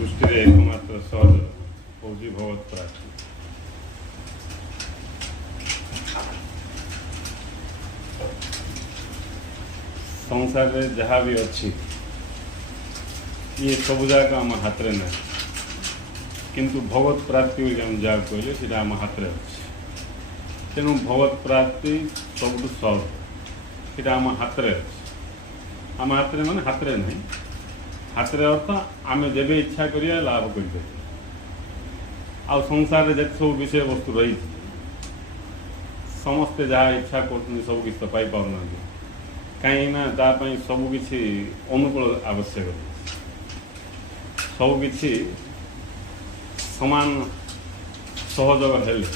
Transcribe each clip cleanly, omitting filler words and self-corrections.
सृष्टि एकमात्र सहज हूँ भगवत प्राप्ति। संसार में जहाँ भी अच्छी ये सब जाक आम हाथ में ना किंतु भगवत प्राप्ति हम जहाँ कहले से आम हाथ में अच्छे तेणु भगवत प्राप्ति सब सहज से आम हाथ में अच्छे आम हाथ में माने हाथ में नहीं हाथ में अर्थ आम जब इच्छा करिया लाभ कर आ संसार में जिते सब विषय वस्तु रही समस्ते जहाँ इच्छा कर सब किसी तो पाई पाना कहीं सबकि अनुकूल आवश्यक सबकि सामान सहयोग हेले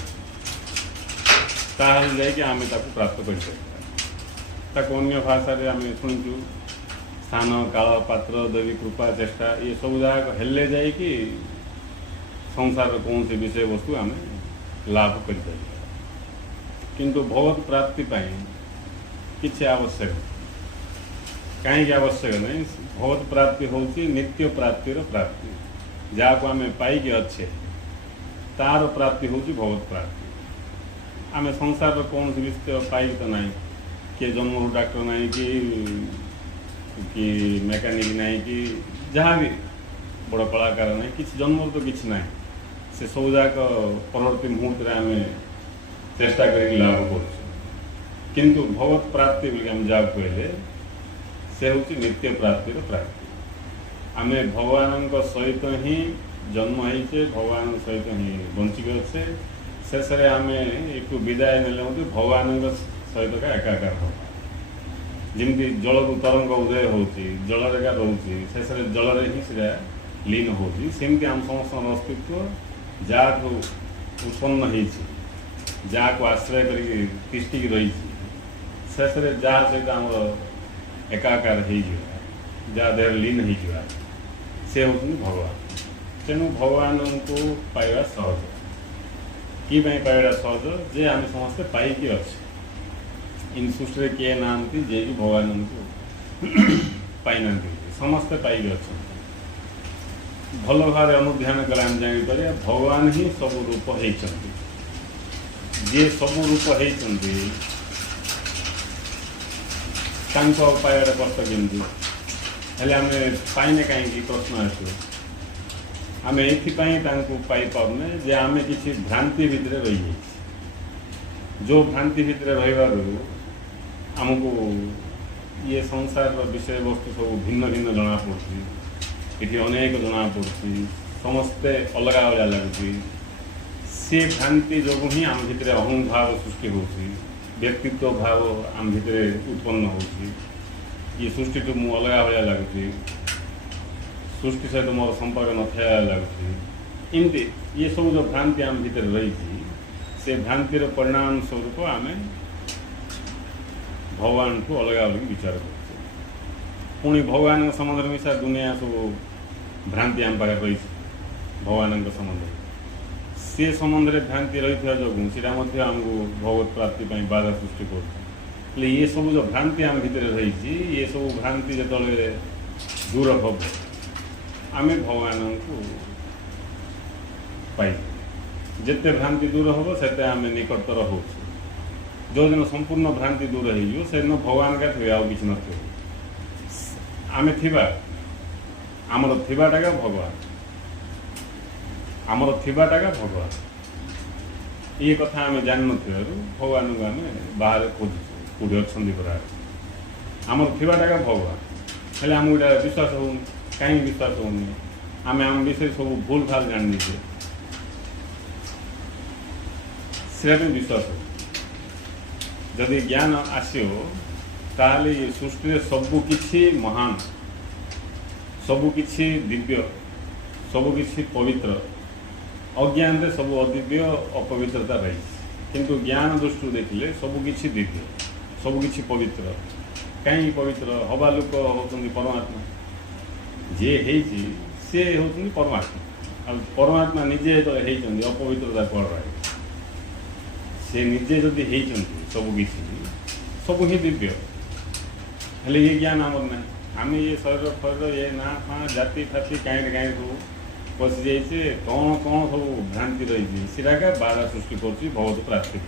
आम प्राप्त कर अन्य भाषा आम शुणु स्थान काल पात्र देवी कृपा चेष्टा ये सब जगह हेले जाकि संसार कौन से विषय वस्तु आम लाभ कर किंतु भगवत प्राप्ति किसी आवश्यक कहीं आवश्यक नहीं भगवत प्राप्ति हूँ नित्य प्राप्तिर प्राप्ति जहाँ को आम पाइक अच्छे तार प्राप्ति हूँ भगवत प्राप्ति आम संसार कौन से विषय पाइक तो ना किए जन्म डाक्टर ना कि मेकानिक ना कि जहाँ भी बड़ कलाकार ना कि जन्म तो किसी ना से सब जाक परवर्ती मुहूर्त आम चेष्टा कर लाभ कर किंतु भगवत प्राप्ति बोल जहाँ कहले से हूँ नित्य प्राप्तिर प्राप्ति आम भगवान सहित ही जन्म होचे भगवान सहित ही बंचिक अच्छे शेष आम एक विदाय ने भगवान सहित का एकाकार हो जमी जल तरंग उदय हो जल रोचे शेष जल ही लीन होमती आम समस्त अस्तित्व जहाँ उत्पन्न हो जहाँ को आश्रय कर रही शेष जहाँ सहित आम एकाकार हो जहाँ देह लीन हो से हूँ भगवान तेणु भगवान को पाइबा सहज कि पाइबा सहज जे आम समस्ते पाइकी अच्छे इन सृष्टि किए ना जे कि भगवान को पाई ना समस्ते पाइकी अच्छा भल भाव अनुध्यान कले आम जापर भगवान ही सब रूप होती जे सब रूप होती पाइबा कष्ट केमती हेल्ले आम पाइने कहीं प्रश्न आसो आम ये पाई पाने जे आम किसी भ्रांति भितर रही जो भ्रांति भितर रही आमको ये संसार विषय वस्तु सब भिन्न भिन्न जना पड़ी ये अनेक जना पड़ी समस्ते अलग अलग लगुच सी भ्रांति जो ही आम भितर अहं भाव सृष्टि हो व्यक्तित्व भाव आम भितर उत्पन्न हो ये सृष्टि टू मु अलग भाया लगुच सृष्टि सहित मोर संपर्क न लगुच इमती ये सब जो भ्रांति आम भितर रही से भ्रांतिर परिणाम स्वरूप आम भगवान को अलग अलग विचार कर पुणी भगवान संबंध मिसा दुनिया सब भ्रांति आम पाखे रही भगवान संबंध से संबंध में भ्रांति रही जो आमको भगवत प्राप्ति बाधा सृष्टि कर ये सब जो भ्रांति आम भितर रही ये सब भ्रांति जो दूर हम आम भगवान को पाई जिते भ्रांति दूर हम से आम निकटतर हो जो दिन संपूर्ण भ्रांति दूर हो से दिन भगवान का थे आउ कि आम थी आमर थीबाटा का भगवान आमर थीबाटा का भगवान ये कथा आम जान भगवान को आम बाहर खोजु कौटे अच्छा आमर थीबाटा का भगवान हेल्ले आमको यहाँ विश्वास हो कहीं विश्वास होनी आम आम विषय सब भूल भाल जान दीजिए से विश्वास हो जदि ज्ञान आसो ताले ये सृष्टि सबकि महान सबकि दिव्य सबकि पवित्र अज्ञान रे सब अदिव्य अपवित्रता रही किंतु ज्ञान दृष्टि देखिले सबकि दिव्य सबकि पवित्र कहीं पवित्र हवा लोक होती परमात्मा जे सी होती परमात्मा आ परमात्मा निजे होती अपवित्रता कौन रहे से निजे जदि सबकि सब ही दिव्य हेल्ले ये ज्ञान आमर ना आम ये शरीर फरीर ये ना फा जाति फाति कहीं कहीं सब पशि जाइए कौन कौन सब भ्रांति रही सीटाका बाधा सृष्टि कर बहुत प्राप्ति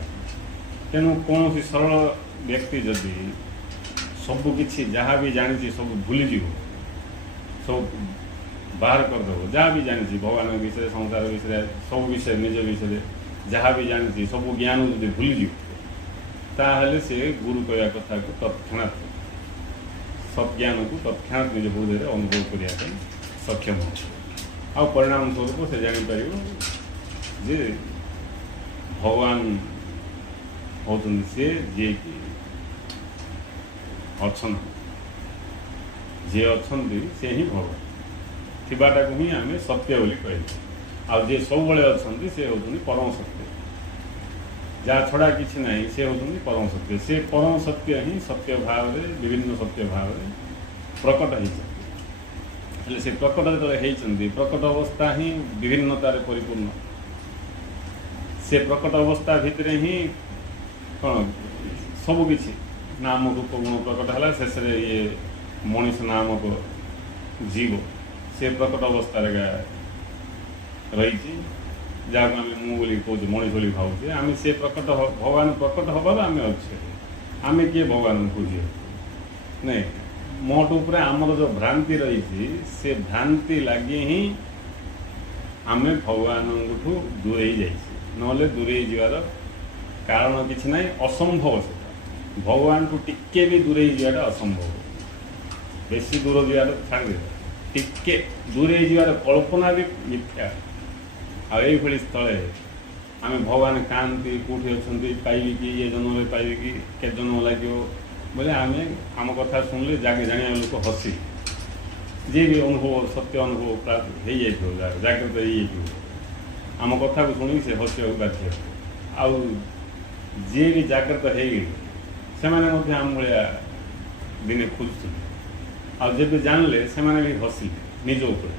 तेणु कौन सरल व्यक्ति जदि सबकि जहाँ भी जानी सब भूलीज सब बाहर करदेव जहाँ भी जानी भगवान विषय संसार विषय सब विषय निज विषय जहाँ भी जानी सब ज्ञान जब भूलीज ताहले से गुरु कहवा कथा को तत्क्षणात सब ज्ञान को तत्क्षणात निज हृदय अनुभव करने सक्षम हो परिणाम स्वरूप से जापर जे भगवान होती सी जी कि अच्छा जी अच्छा से ही भगवान थीबाटा को ही आम सत्य बोली कह आए सब अच्छा से होती परम सत्य जहाँ छड़ा किसी ना से होती परम सत्य से परम सत्य ही सत्य भाव विभिन्न सत्य भाव प्रकट हो से प्रकट जो प्रकट अवस्था ही विभिन्नतार परिपूर्ण से प्रकट अवस्था भितर ही कौन सबकि नाम रूप गुण प्रकट है शेष ये मनीष नामक जीव से प्रकट अवस्था रही जहाँ आम मुझे कहे मनीष बोली भावे आम से प्रकट भगवान प्रकट हबार आम अच्छे आम किए भगवान खोजे नहीं मोट उपरे आमर जो भ्रांति रही से भ्रांति लगे ही आम भगवान दूरे जाइए दूरे जीवार कारण किसी ना असंभव से भगवान को टिके भी दूरे जाटा असंभव बेसी दूर जीवार छाड़ टिके दूरे जीवार कल्पना भी मिथ्या आई स्थले आम भगवान कहती कौटी अच्छा पाइबी कि ये जन्म पाइबी कि के जन्म लगे बोले आम आम कथा शुणिले जागे जाना लोक हसी जी भी अनुभव सत्य अनुभव प्राप्त हो जाए जागृत हो आम कथा को शुणी से हसिया बाध्य आउ जी भी जागृत हो गए से आम भाया दिने खोजुते आब जानले से भी हसिले निज उपर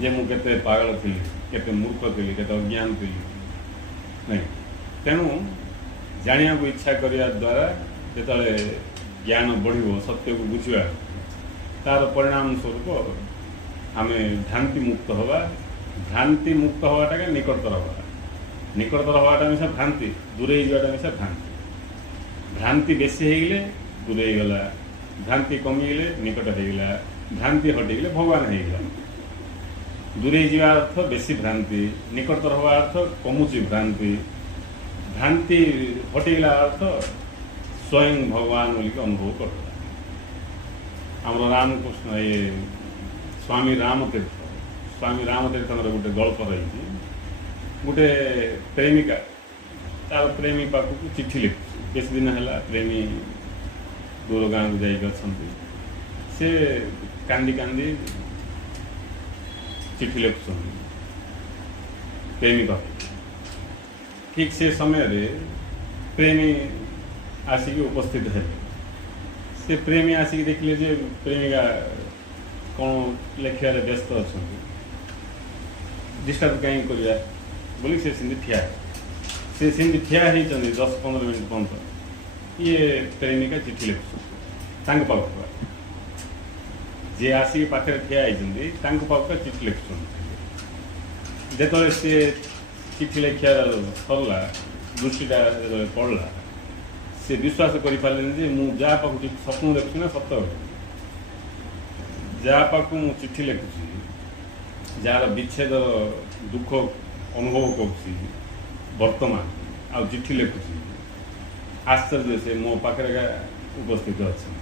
जे मु केते पागल थी केते मूर्ख थी केते अज्ञान थी नहीं तेणु जाना को इच्छा करने द्वारा जो ज्ञान बढ़ो सत्य को बुझा तार परिणाम स्वरूप आम भ्रांति मुक्त हवा भ्रांति मुक्त हवाटा के निकटतर हवाटा मिसा भ्रांति दूरे जाटा मिसा भ्रांति भ्रांति बेसी हो गले दूरे गला भ्रांति कमीगले निकट हो गला भ्रांति हटिगले भगवान हो गला दूरे जा अर्थ बेसी भ्रांति निकटतर हवा अर्थ कमुची भ्रांति भ्रांति हटिगला अर्थ स्वयं भगवान बोलिक अनुभव करता आमर रामकृष्ण ये स्वामी रामतीर्थ गोटे गल्प रही गोटे प्रेमिका तार प्रेमी पाखक चिठी लिखु किस दिन है प्रेमी दूर गाँव को जाइए से कांदी कांदी चिठी लिखुं प्रेमी पाख ठीक से समय प्रेमी आसिक उपस्थित है से प्रेमी आसिक देखिले जे प्रेमिका कौन लेखार व्यस्त अच्छा डिस्टर्ब कहीं कर बोली से ठिया से ठिया होती 10-15 मिनट पर्यंत ये प्रेमिका चिठी लिखुं पाख जी आसिक पाखे ठिया होती पाख चिठी लिखुं जो सी चिठी लिखार सरला दृष्टिटा जो पड़ला से विश्वास कर पारे मुझा पाक स्वप्न देखुची ना सत जहाँ पाक मु चिठी लिखुची जार विच्छेद दुख अनुभव कर वर्तमान आ चिठी लिखुची आश्चर्य से मो पाखे उपस्थित अच्छे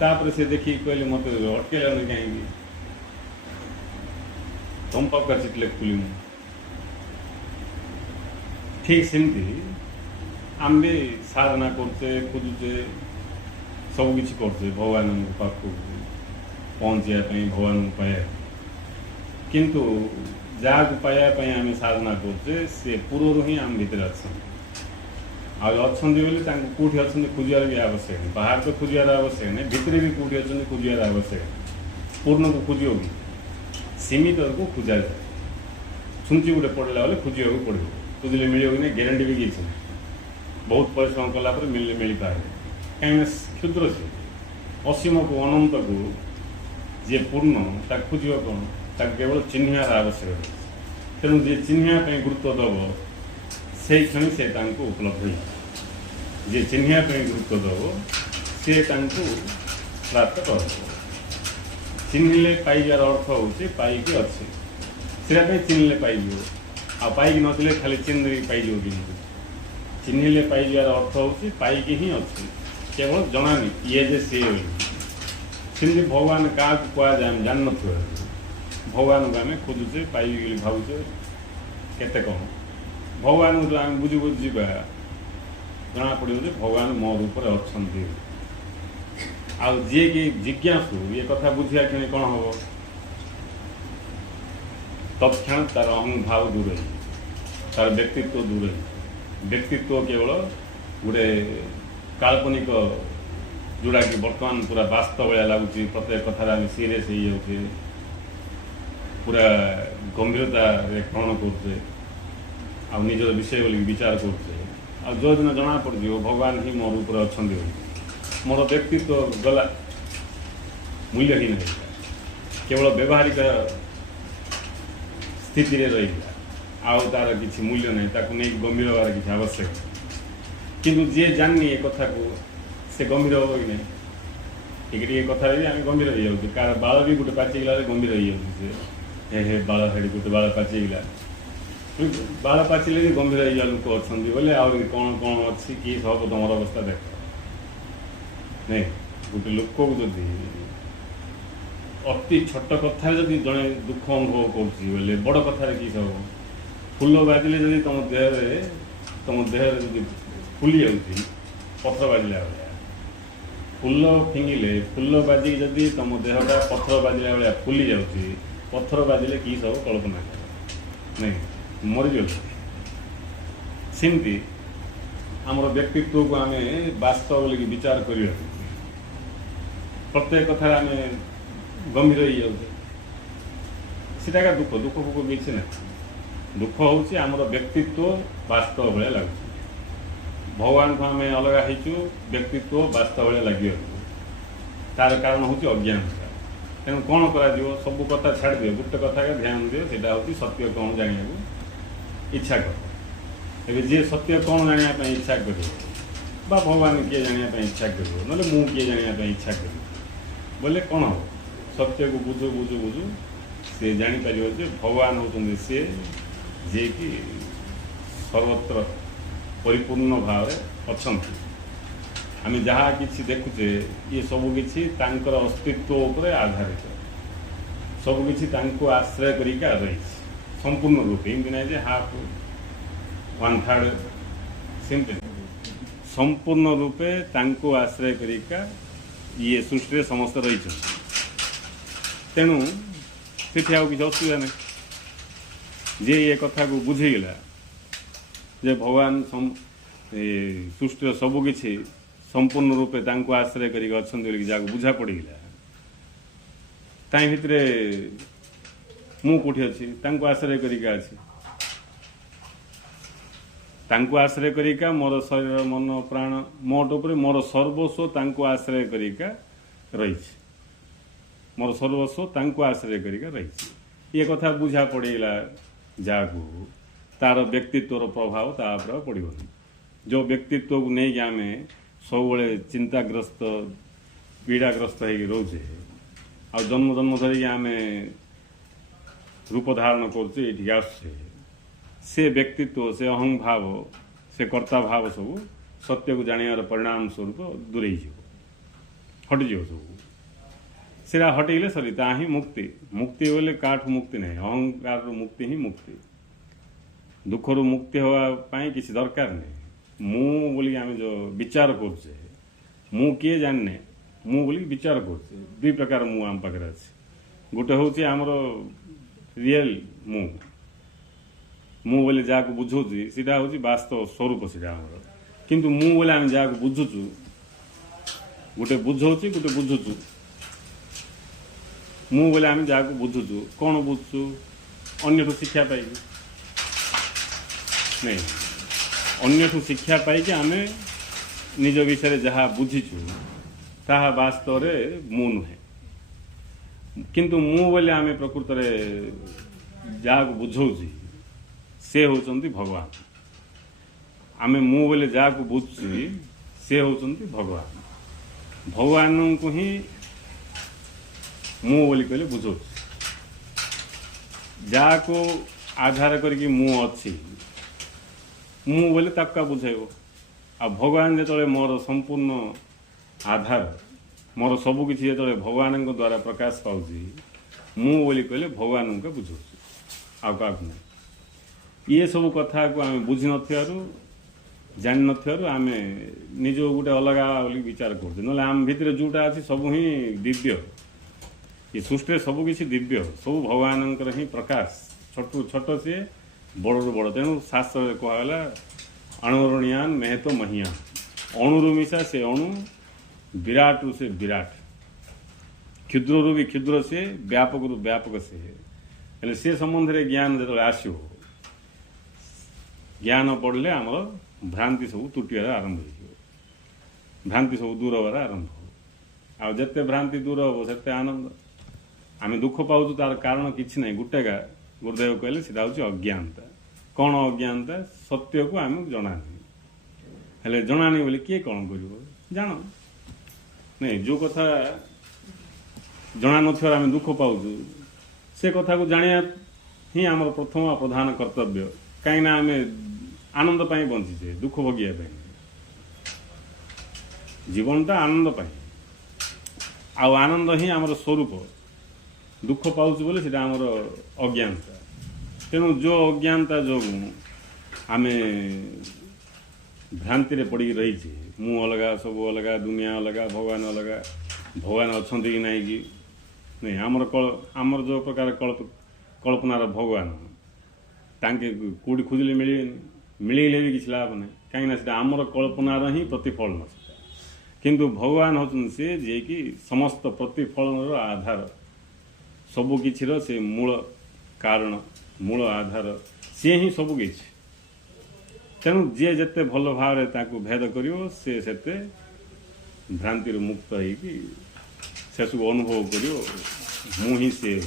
तापर से देखी कहले मत अटकेलानी कहीं तुम पाक चिठी लिखुली मु ठीक सेमती आम भी साधना करते खोजुचे सबकि करते भगवान पाख पहुँचापी भगवान को पाया किंतु जहाँ को पायापी आम साधना करते से पूर्व ही आम भितर अच्छा अच्छा बोले कौटी अच्छा खोजार भी आवश्यक नहीं बाहर तो खोजार आवश्यक नहीं भितर भी कौटी अच्छा खोजार आवश्यक पूर्ण को खोज कि सीमित को खोजा जाए छुंची गोटे पड़ेगा बोले खोजा पड़ो खोजिले मिले कि नहीं ग्यारंटी भी किसी नहीं बहुत परिश्रम कलापर मिलने मिल पाए कहीं क्षुद्र से असीम को अनंत को जे पूर्ण ताक खोज कौन ताक केवल चिन्हार आवश्यक रही तेणु जे चिन्हापी गुरुत्व दब से क्षण से उपलब्ध हो जे चिन्हापी गुरुत्व दब से प्राप्त कर चिन्हले पाइबार अर्थ हूँ पाइकी अच्छे से चिन्हले पाइब आ पाइकी नथिले खाली चिन्ह पाइज कि चिन्हले पाइबार अर्थ हूँ पाइकी ही अच्छे केवल जनानी ये जे सी सेमती भगवान क्या कहुए जान न भगवान को आम खोजुचे पाइबी भावुचे केते कौन भगवान को आम बुझी बुझी जना पड़ो भगवान मो रूप अच्छा आउ जी कि जिज्ञासु ये कथा बुझिया कि कौन हम तत्क्षण तार अहंभाव दूर तार व्यक्तित्व दूर व्यक्तित्व केवल गोटे काल्पनिक जोड़ा कि बर्तमान पूरा वास्तव भाया लगुच प्रत्येक कथार आम सीरीयस हो जाऊे पूरा गंभीरता ग्रहण करुचे आ निजर विषय बोल विचार करुचे आ जो दिन जना पड़ भगवान ही मोर ऊपर अच्छा मोर व्यक्तित्व गला मूल्यहीन हो केवल व्यवहारिक स्थिति रही आउ तार किसी मूल्य नहीं ताकू नहीं गंभीर हबार किसी आवश्यक किंतु जे जानी ए कथा को से गंभीर हम कि नहीं टिके कथा भी आम गंभीर हो जाऊँ कार बाल भी गोटे पाचिगला गंभीर हो जाऊँ हे बाल हेड़ी गोटे बाल पाचिगला बाल पाचिले भी गंभीर हो लोक अच्छा बोले आ कौन कौन अच्छी कि सब तुम अवस्था देख नहीं गोटे लोक को जदि अति छोट कथा जदि जड़े दुख अनुभव कर बड़ कथार कि सब फुल बाजिले जदि तुम देह जदि फुली जाऊँगी पथर बाजिला भाया फुल फिंगिले फुल बाजिक जदि तुम देहटा पथर बाजिला भाया फुली जाऊँगी पथर बाजिले कि सब कल्पना कर नहीं मरीज सेमती आमर व्यक्तित्व को आम वास्तव बोल विचार कर प्रत्येक कथा आम गंभीर हो जाऊे सीटा दुख दुख फुक किसी ना दुख हूँ आमर व्यक्तित्व वास्तव भाया लगुच भगवान को आम अलग हो व्यक्तित्व वास्तव भाया लगे तार कारण हूँ अज्ञानता तेणु कौन कर सब कथा छाड़ दियो गोटे कथा का ध्यान दियो से हूँ सत्य कौन जाना इच्छा कर ए जी सत्य कौन जानापी इच्छा कर भगवान किए जानापी इच्छा कर ना मु किए जानापी इच्छा कर बोले कौन हम सत्य को बुझु बुझु बुझु से जापर भगवान होती सी जे कि सर्वत्र परिपूर्ण भाव अच्छा आम जहाँ कि देखुचे ये सबकि अस्तित्व उपर आधारित सबकि आश्रय करिका रही संपूर्ण रूपे एमती ना हाफ 1/3 सेमती संपूर्ण रूपे आश्रय करिका ये सृष्टि समस्त रही तेणु से किसी असुविधा नहीं जे ये कथा को बुझीगला जे भगवान सृष्टि सबकि संपूर्ण रूपे आश्रय कर अच्छा बुझा पड़गला ताई भितर मु कौटी अच्छी आश्रय करिका आश्रय करिका मोर शरीर मन प्राण मोट उपर मोर सर्वस्व आश्रय करिका रही मोर सर्वस्व आश्रय करिका रही ये कथा बुझा पड़गला जाकू तार व्यक्तित्वर प्रभाव तापर पड़ोनी जो व्यक्तित्व को नहीं आम सब चिंताग्रस्त पीड़ाग्रस्त हो रोचे आ जन्म जन्म धरिक आम रूप धारण करुचे आसे से व्यक्तित्व से अहंभाव से कर्ता भाव सब सत्य को जानार परिणाम स्वरूप दूरे हटिज सब से हटेले सरी ता ही मुक्ति मुक्ति बोले काठू मुक्ति नहीं अहंकार मुक्ति ही मुक्ति दुख रु मुक्ति होगापाई किसी दरकार नहीं मु बोली आम जो विचार करुचे मु किए जानने मु बोली विचार करुचे दुई प्रकार मु आम पाखे अच्छे गोटे हूँ आमर रियल मु मु बोले जहाँ को बुझौची सीटा हूँ वास्तव स्वरूप सीटा आमर किंतु मु बोले आम जहाँ को बुझुचु गोटे बुझौची गोटे बुझुचु मु बोले आम जहाँ को बुझुचु कौन बुझुचु अन्यठू शिक्षा पाई नहीं अन्यठू शिक्षा पाई आम निज विषय जहाँ बुझीचु ताहा वास्तव मु नुहे किंतु मु बोले आम प्रकृत जहाँ बुझाऊँ से होचंती भगवान। आम मु बोले जहाँ बुझुची से होचंती भगवान। भगवान को ही मु बोली कहले बुझाऊँ। जहाँ को आधार करके मु अच्छी मु बोले तक बुझेब। आ भगवान जो मोर संपूर्ण आधार मोर सबकि जो भगवान द्वारा प्रकाश पाऊँ मु बोली कहले भगवान को बुझाऊँ आ क्या नहीं। ये सब कथा को आम बुझी नथियारू जान नथियारू आम निज गोटे अलग बोली विचार करूँ ना आम भितर जोटा अच्छी सब ही दिव्य। ये सृष्टि सबकि दिव्य सब भगवान ही प्रकाश छोटू छोट सी बड़ बड़। तेणु शास्त्र कहला अणुरणियान मेहतो महियान अणुरु मिशा से अणु विराट रू से विराट क्षुद्र रू भी क्षुद्र से व्यापक रू व्यापक से हेले से संबंध में ज्ञान जो आसो ज्ञान पढ़ले आमर भ्रांति सब तुटिबार आरंभ हो भ्रांति सब दूर होबार आरंभ हो आ जते भ्रांति दूर हो सेते आनंद। आम दुख पाऊँ तार कारण किसी ना गोटेगा गुरुदेव कहले सीधा हूँ अज्ञानता। कौन अज्ञानता सत्य को आम जनानी हेले जनानी बोले किए कौन कर जान नहीं जो कथा जना नाम दुख पाऊँ से कथा को जानिया ही आम प्रथम प्रधान कर्तव्य। कहीं आम आनंद पाई बंचीचे दुख भोगिया जीवनटा आनंद पाई आनंद ही आमर स्वरूप। दुख पाऊँ बोले सीटा आमर अज्ञानता। तेणु जो अज्ञानता जो आम भ्रांति पड़ी रही मु अलग सब अलग दुनिया अलग भगवान अलग भगवान अच्छा कि नहीं कि नहीं आमर जो प्रकार कल्पनार भगवान तांके कौटी खोजले मिले भी किसी लाभ ना कहीं आमर कल्पनार ही प्रतिफलन किंतु भगवान होचन से जे कि समस्त प्रतिफलन आधार सबकि से मूल कारण मूल आधार सी ही सबकि। तेणु जी जिते भल भाव भेद कर से भ्रांति मुक्त हो सब अनुभव कर मु ही से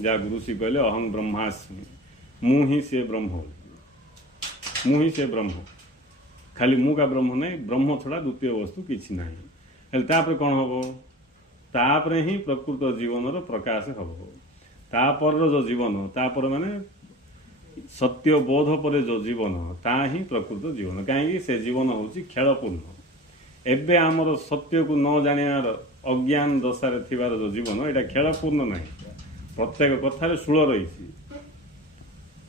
जहाँ ऋषि कहले अहं ब्रह्मास्मि मु ही से ब्रह्म मु ही से ब्रह्म खाली मु का ब्रह्म नहीं ब्रह्म छड़ा द्वितीय वस्तु किसी ना हेल्ले कौन हम तापर ही प्रकृत जीवन प्रकाश हम तापर जो जीवन तापर माने सत्य बोध पर जो जीवन ता ही प्रकृत जीवन कहीं से जीवन हूँ खेलपूर्ण। एबे आमर सत्य को न जानियार अज्ञान दशार थिबार जो जीवन यहाँ खेलपूर्ण ना प्रत्येक कथार शूल रही